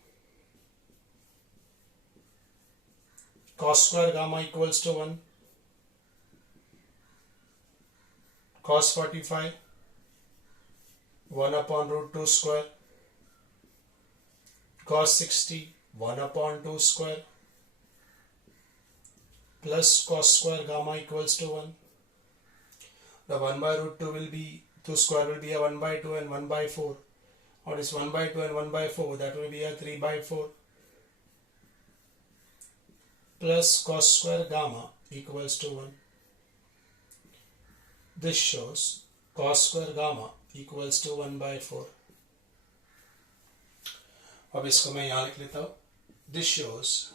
cos square gamma equals to 1, cos 45 1 upon root 2 square, cos 60 1 upon 2 square, plus cos square gamma equals to 1. The 1 by root 2 will be, 2 square will be a 1 by 2 and 1 by 4. What is 1 by 2 and 1 by 4? That will be a 3 by 4. Plus cos square gamma equals to 1. This shows cos square gamma equals to 1 by 4. अब इसको मैं यहाँ लिख लेता हूँ. This shows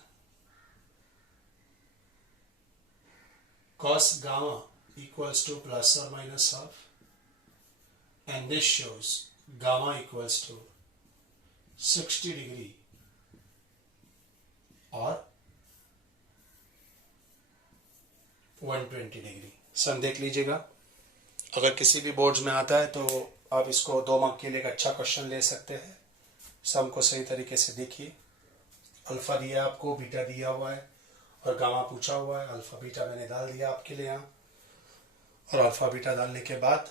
cos gamma equals to plus or minus half, and this shows gamma equals to 60 degree or 120 degree. सम देख लीजिएगा. अगर किसी भी बोर्ड्स में आता है तो आप इसको 2 मार्क के लिए एक अच्छा क्वेश्चन ले सकते हैं. सम को सही तरीके से देखिए. अल्फा दिया आपको, बीटा दिया हुआ है और गामा पूछा हुआ है. अल्फा बीटा मैंने डाल दिया आपके लिए यहाँ, और अल्फा बीटा डालने के बाद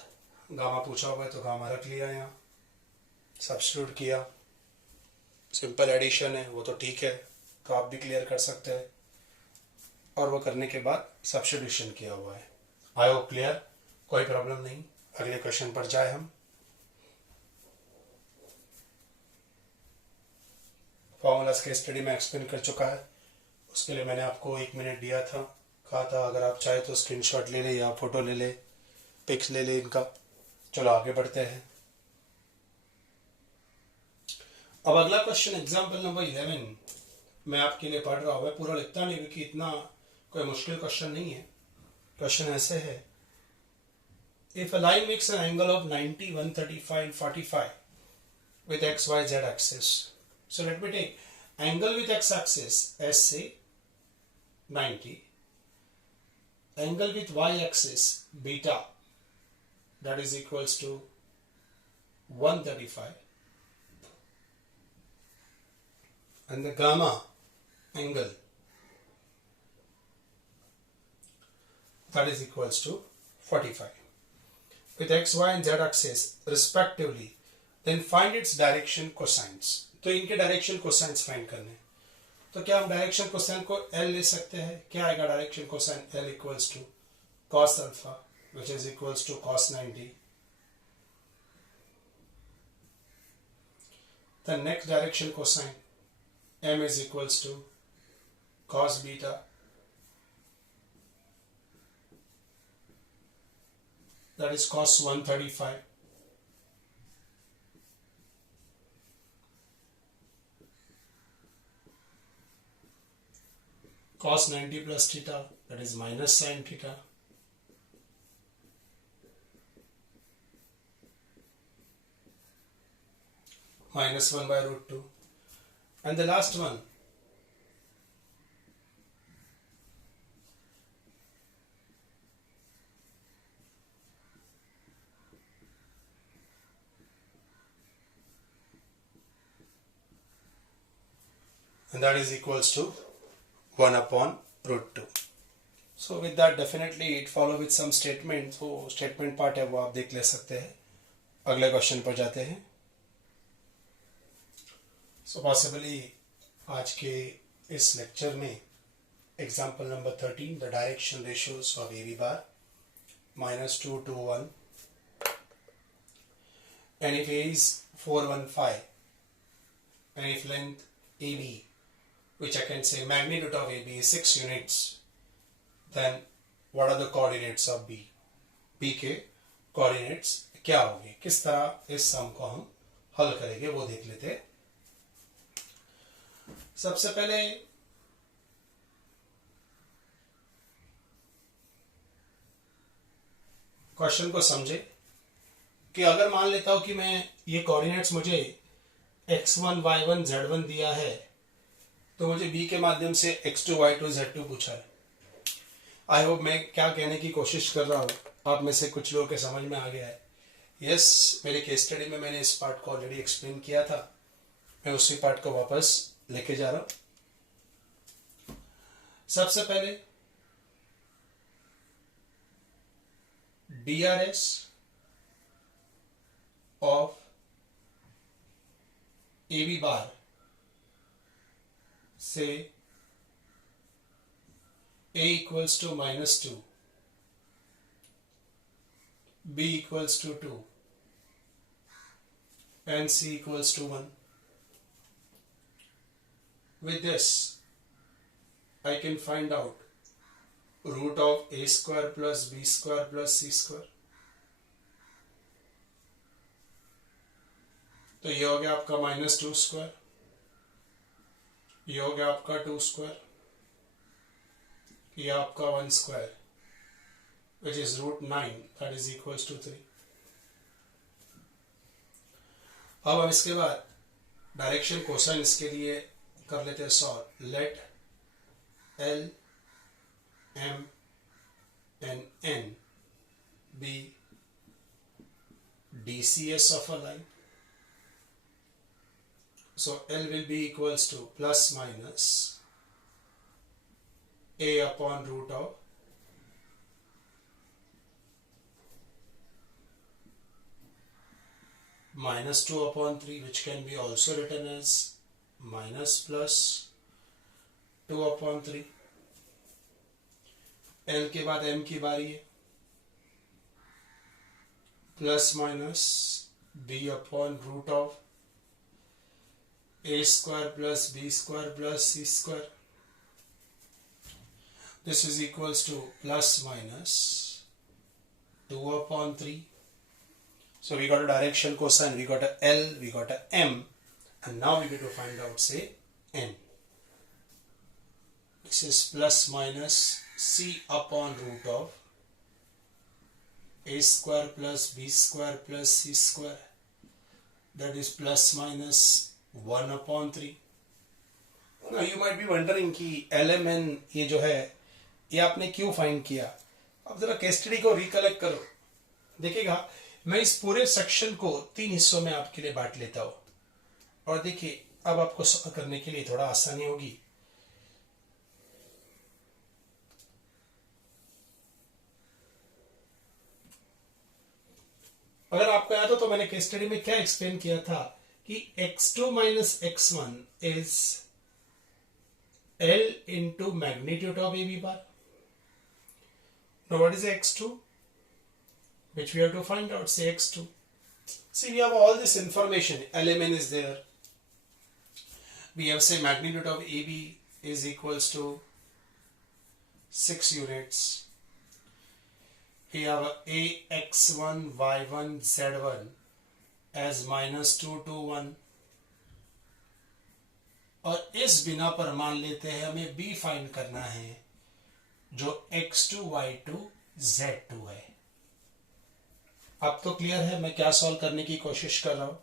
गामा पूछा हुआ है तो गामा रख लिया यहाँ, सब्स्टिट्यूट किया. सिंपल एडिशन है वो तो ठीक है, तो आप भी क्लियर कर सकते हैं. और वो करने के बाद सब्स्टिट्यूशन किया हुआ है. आई होप क्लियर, कोई प्रॉब्लम नहीं. अगले क्वेश्चन पर जाए हम. फॉर्मूलाज के स्टडी में एक्सप्लेन कर चुका है. उसके लिए मैंने आपको 1 मिनट दिया था. कहा था अगर आप चाहे तो स्क्रीनशॉट ले ले या फोटो ले ले, पिक्स ले ले इनका. चलो आगे बढ़ते हैं. अब अगला क्वेश्चन एग्जाम्पल नंबर 11 मैं आपके लिए पढ़ रहा हूं. मैं पूरा लिखता नहीं क्योंकि इतना कोई मुश्किल क्वेश्चन नहीं है. क्वेश्चन ऐसे है, if a line makes an angle of 90, 135 and 45 with x, y, z axis. So let me take angle with x axis as say 90, angle with y axis beta that is equals to 135, and the gamma angle that is equals to 45 with x, y and z axis respectively. Then find its direction cosines. तो इनके direction cosines find करने. तो क्या हम direction cosine को L ले सकते हैं? क्या आएगा direction cosine? L equals to cos alpha which is equals to cos 90. The next direction cosine M is equals to cos beta that is cos 135 cos 90 plus theta that is minus sin theta minus 1 by root 2, and the last one and that is equals to 1 upon root 2. So with that definitely it follow with some statement. So statement part है वो आप देख ले सकते हैं. अगले question पर जाते हैं. So possibly आज के इस लेक्चर में example number 13 the direction ratios of AB bar -2 to 1, and if A is 415 and if length AB, which I can say magnitude of AB is 6 units, then what are the coordinates of B? B के coordinates क्या होंगे? किस तरह इस सम को हम हल करेंगे वो देख लेते हैं. सबसे पहले क्वेश्चन को समझे कि अगर मान लेता हूं कि मैं ये कोऑर्डिनेट्स मुझे x1, y1, z1 दिया है, तो मुझे b के माध्यम से x2, y2, z2 पूछा है. आई होप मैं क्या कहने की कोशिश कर रहा हूं आप में से कुछ लोगों के समझ में आ गया है. यस, मेरे केस स्टडी में मैंने इस पार्ट को ऑलरेडी एक्सप्लेन किया था. मैं उसी पार्ट को वापस लेके जा रहा हूं. सबसे पहले DRS ऑफ AB बार से A equals to -2, B equals to 2 and C equals to 1. With this, I can find out root of A square plus B square plus C square. तो ये हो गया आपका -2 स्क्वायर, ये हो गया आपका 2 स्क्वायर, ये आपका 1 square, which is √9, that is equals to 3. अब हम इसके बाद डायरेक्शन कोसाइन इसके लिए कर लेते हैं solve. Let L, M and N be DCS of a line. So L will be equals to plus minus A upon root of -2 upon 3, which can be also written as minus plus 2 upon 3. L के बाद M की बारी है, plus minus B upon root of A square plus B square plus C square. This is equals to plus minus 2 upon 3. So we got a direction cosine, we got a L, we got a M, and now we get to find out, say, N. This is plus minus C upon root of A square plus B square plus C square. That is plus minus 1 upon 3. Now you might be wondering कि LMN ये जो है ये आपने क्यों find किया. अब जरा केस स्टडी को रिकलेक्ट करो. देखिएगा, मैं इस पूरे सेक्शन को 3 हिस्सों में आपके लिए बांट लेता हूं, और देखिए अब आपको सॉल्व करने के लिए थोड़ा आसानी होगी. अगर आपको याद हो तो मैंने केस स्टडी में क्या एक्सप्लेन किया था कि x2 minus x1 is L into magnitude of AB bar. Now what is x2? Which we have to find out, say x2. See, we have all this information. LMN is there. We have, say, magnitude of AB is equals to 6 units. We have AX1, Y1, Z1 as -2 to 1. और इस बिना पर मान लेते हैं हमें B find करना है, जो x2, y2, z2 है. अब तो क्लियर है मैं क्या सॉल्व करने की कोशिश कर रहा हूं.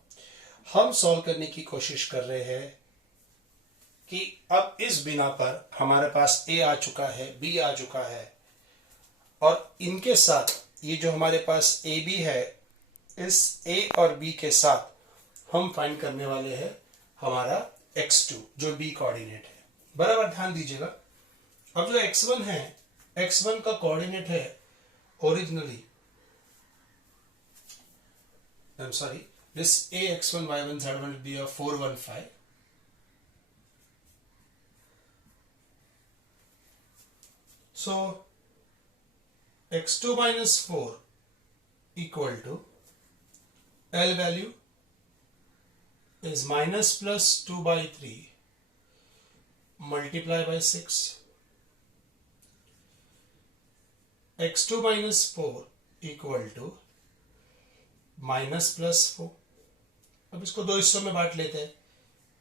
हम सॉल्व करने की कोशिश कर रहे हैं कि अब इस बिना पर हमारे पास A आ चुका है, B आ चुका है, और इनके साथ ये जो हमारे पास AB है, इस A और B के साथ हम फाइंड करने वाले हैं हमारा x2 जो B कोऑर्डिनेट है. बराबर ध्यान दीजिएगा. अब जो x1 है, x1 का कोऑर्डिनेट है originally, I'm sorry, this AX1, Y1, Z1 will be a 4, 1, 5. So x2 minus 4 equal to L value is minus plus 2 by 3 multiply by 6. x2 minus 4 equal to minus plus 4. अब इसको दो हिस्सों में बांट लेते हैं.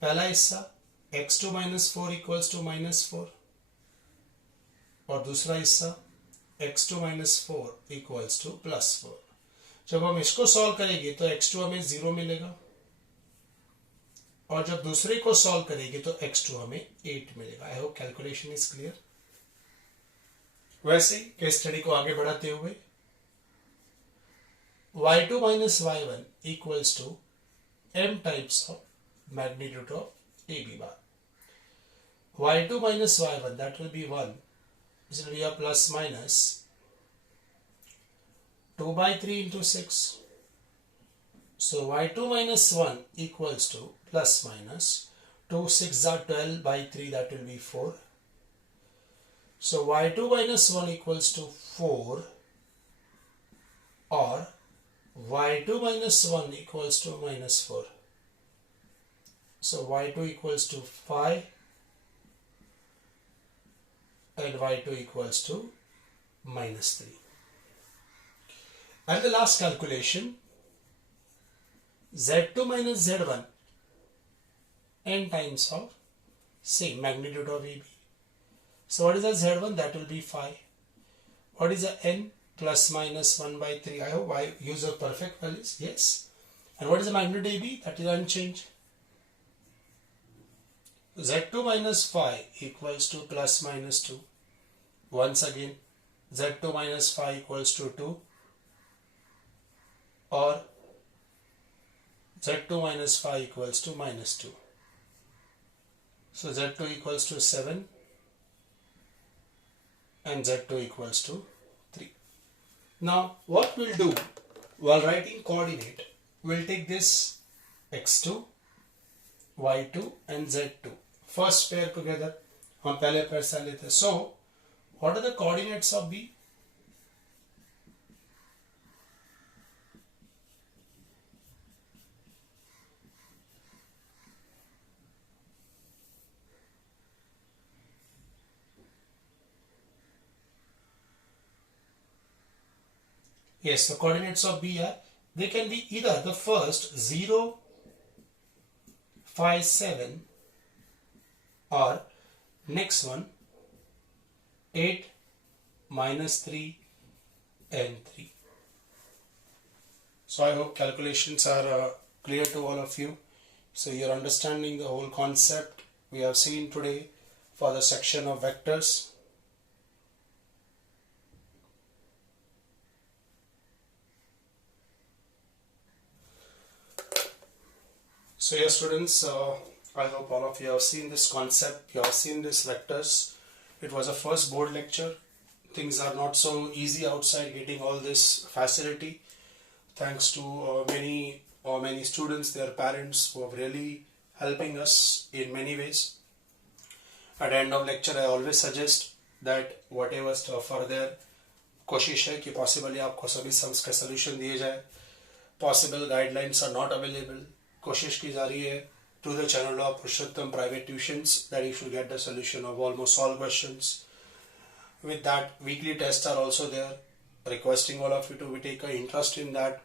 पहला हिस्सा x2 minus 4 equals to minus 4, और दूसरा हिस्सा x2 minus 4 equals to plus 4. जब हम इसको सॉल्व करेंगे तो x2 हमें 0 मिलेगा, और जब दूसरे को सॉल्व करेंगे तो x2 हमें 8 मिलेगा. I hope calculation is clear. वैसे केस स्टडी को आगे बढ़ाते हुए y2 minus y1 equals to m types of magnitude of AB bar. y2 minus y1, that will be 1. This will be a plus minus 2 by 3 into 6. So y2 minus 1 equals to plus minus 2 6 are 12 by 3, that will be 4. So y2 minus 1 equals to 4, or y2 minus 1 equals to minus 4. So y2 equals to 5 and y2 equals to minus 3. And the last calculation, z2 minus z1, n times of same magnitude of AB. So what is the z1? That will be 5. What is the n? Plus minus 1 by 3. I hope I use a perfect values. Yes. And what is the magnitude AB? That is unchanged. z2 minus 5 equals to plus minus 2. Once again, z2 minus 5 equals to 2, or z2 minus 5 equals to minus 2. So z2 equals to 7 and z2 equals to 3. Now what we'll do while writing coordinate, we'll take this x2, y2 and z2. First pair together. हम पहले pair से लेते हैं. So what are the coordinates of B? Yes, the coordinates of B are, they can be either the first 0, 5, 7, or next one 8, minus 3 and 3. So I hope calculations are clear to all of you. So you're understanding the whole concept we have seen today for the section of vectors. So yes students, I hope all of you have seen this concept, you have seen these vectors. It was a first board lecture. Things are not so easy outside getting all this facility. Thanks to many students, their parents, who are really helping us in many ways. At the end of lecture, I always suggest that whatever stuff are there, कोशिश है कि possibly आपको सभी sums का solution दिए जाए. Possible guidelines are not available. कोशिश की जा रही है through the channel of Purushottam Private Tuitions that you should get the solution of almost all questions. With that, weekly tests are also there. Requesting all of you to take an interest in that.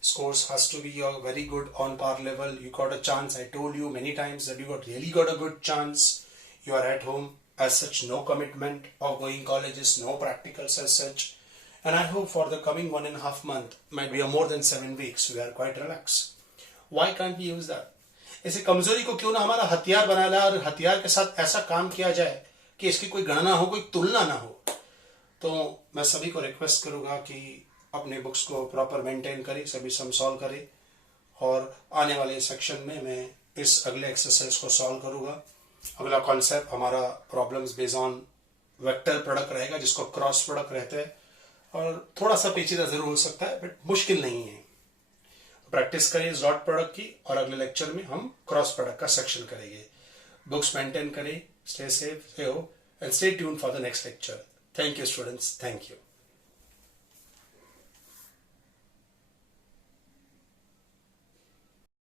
Scores has to be a very good on par level. You got a chance. I told you many times that you really got a good chance. You are at home. As such, no commitment of going colleges, no practicals as such. And I hope for the coming 1.5 months, might be a more than 7 weeks, we are quite relaxed. Why can't we use that? इसे कमजोरी को क्यों ना हमारा हथियार बना लिया और हथियार के साथ ऐसा काम किया जाए कि इसकी कोई गणना हो, कोई तुलना ना हो. तो मैं सभी को रिक्वेस्ट करूंगा कि अपने बुक्स को प्रॉपर मेंटेन करें, सभी सम सॉल्व करें, और आने वाले सेक्शन में मैं इस अगले एक्सरसाइज को सॉल्व करूंगा. अगला कॉन्सेप्ट हमारा problems based on vector product रहेगा, जिसको क्रॉस प्रोडक्ट रहते हैं, और थोड़ा सा पेचीदा जरूर हो सकता है बट मुश्किल नहीं है. प्रैक्टिस करें इस डॉट प्रोडक्ट की, और अगले लेक्चर में हम क्रॉस प्रोडक्ट का सेक्शन करेंगे. बुक्स मेंटेन करें, stay safe, stay hope, and stay tuned for the next lecture. Thank you students, thank you.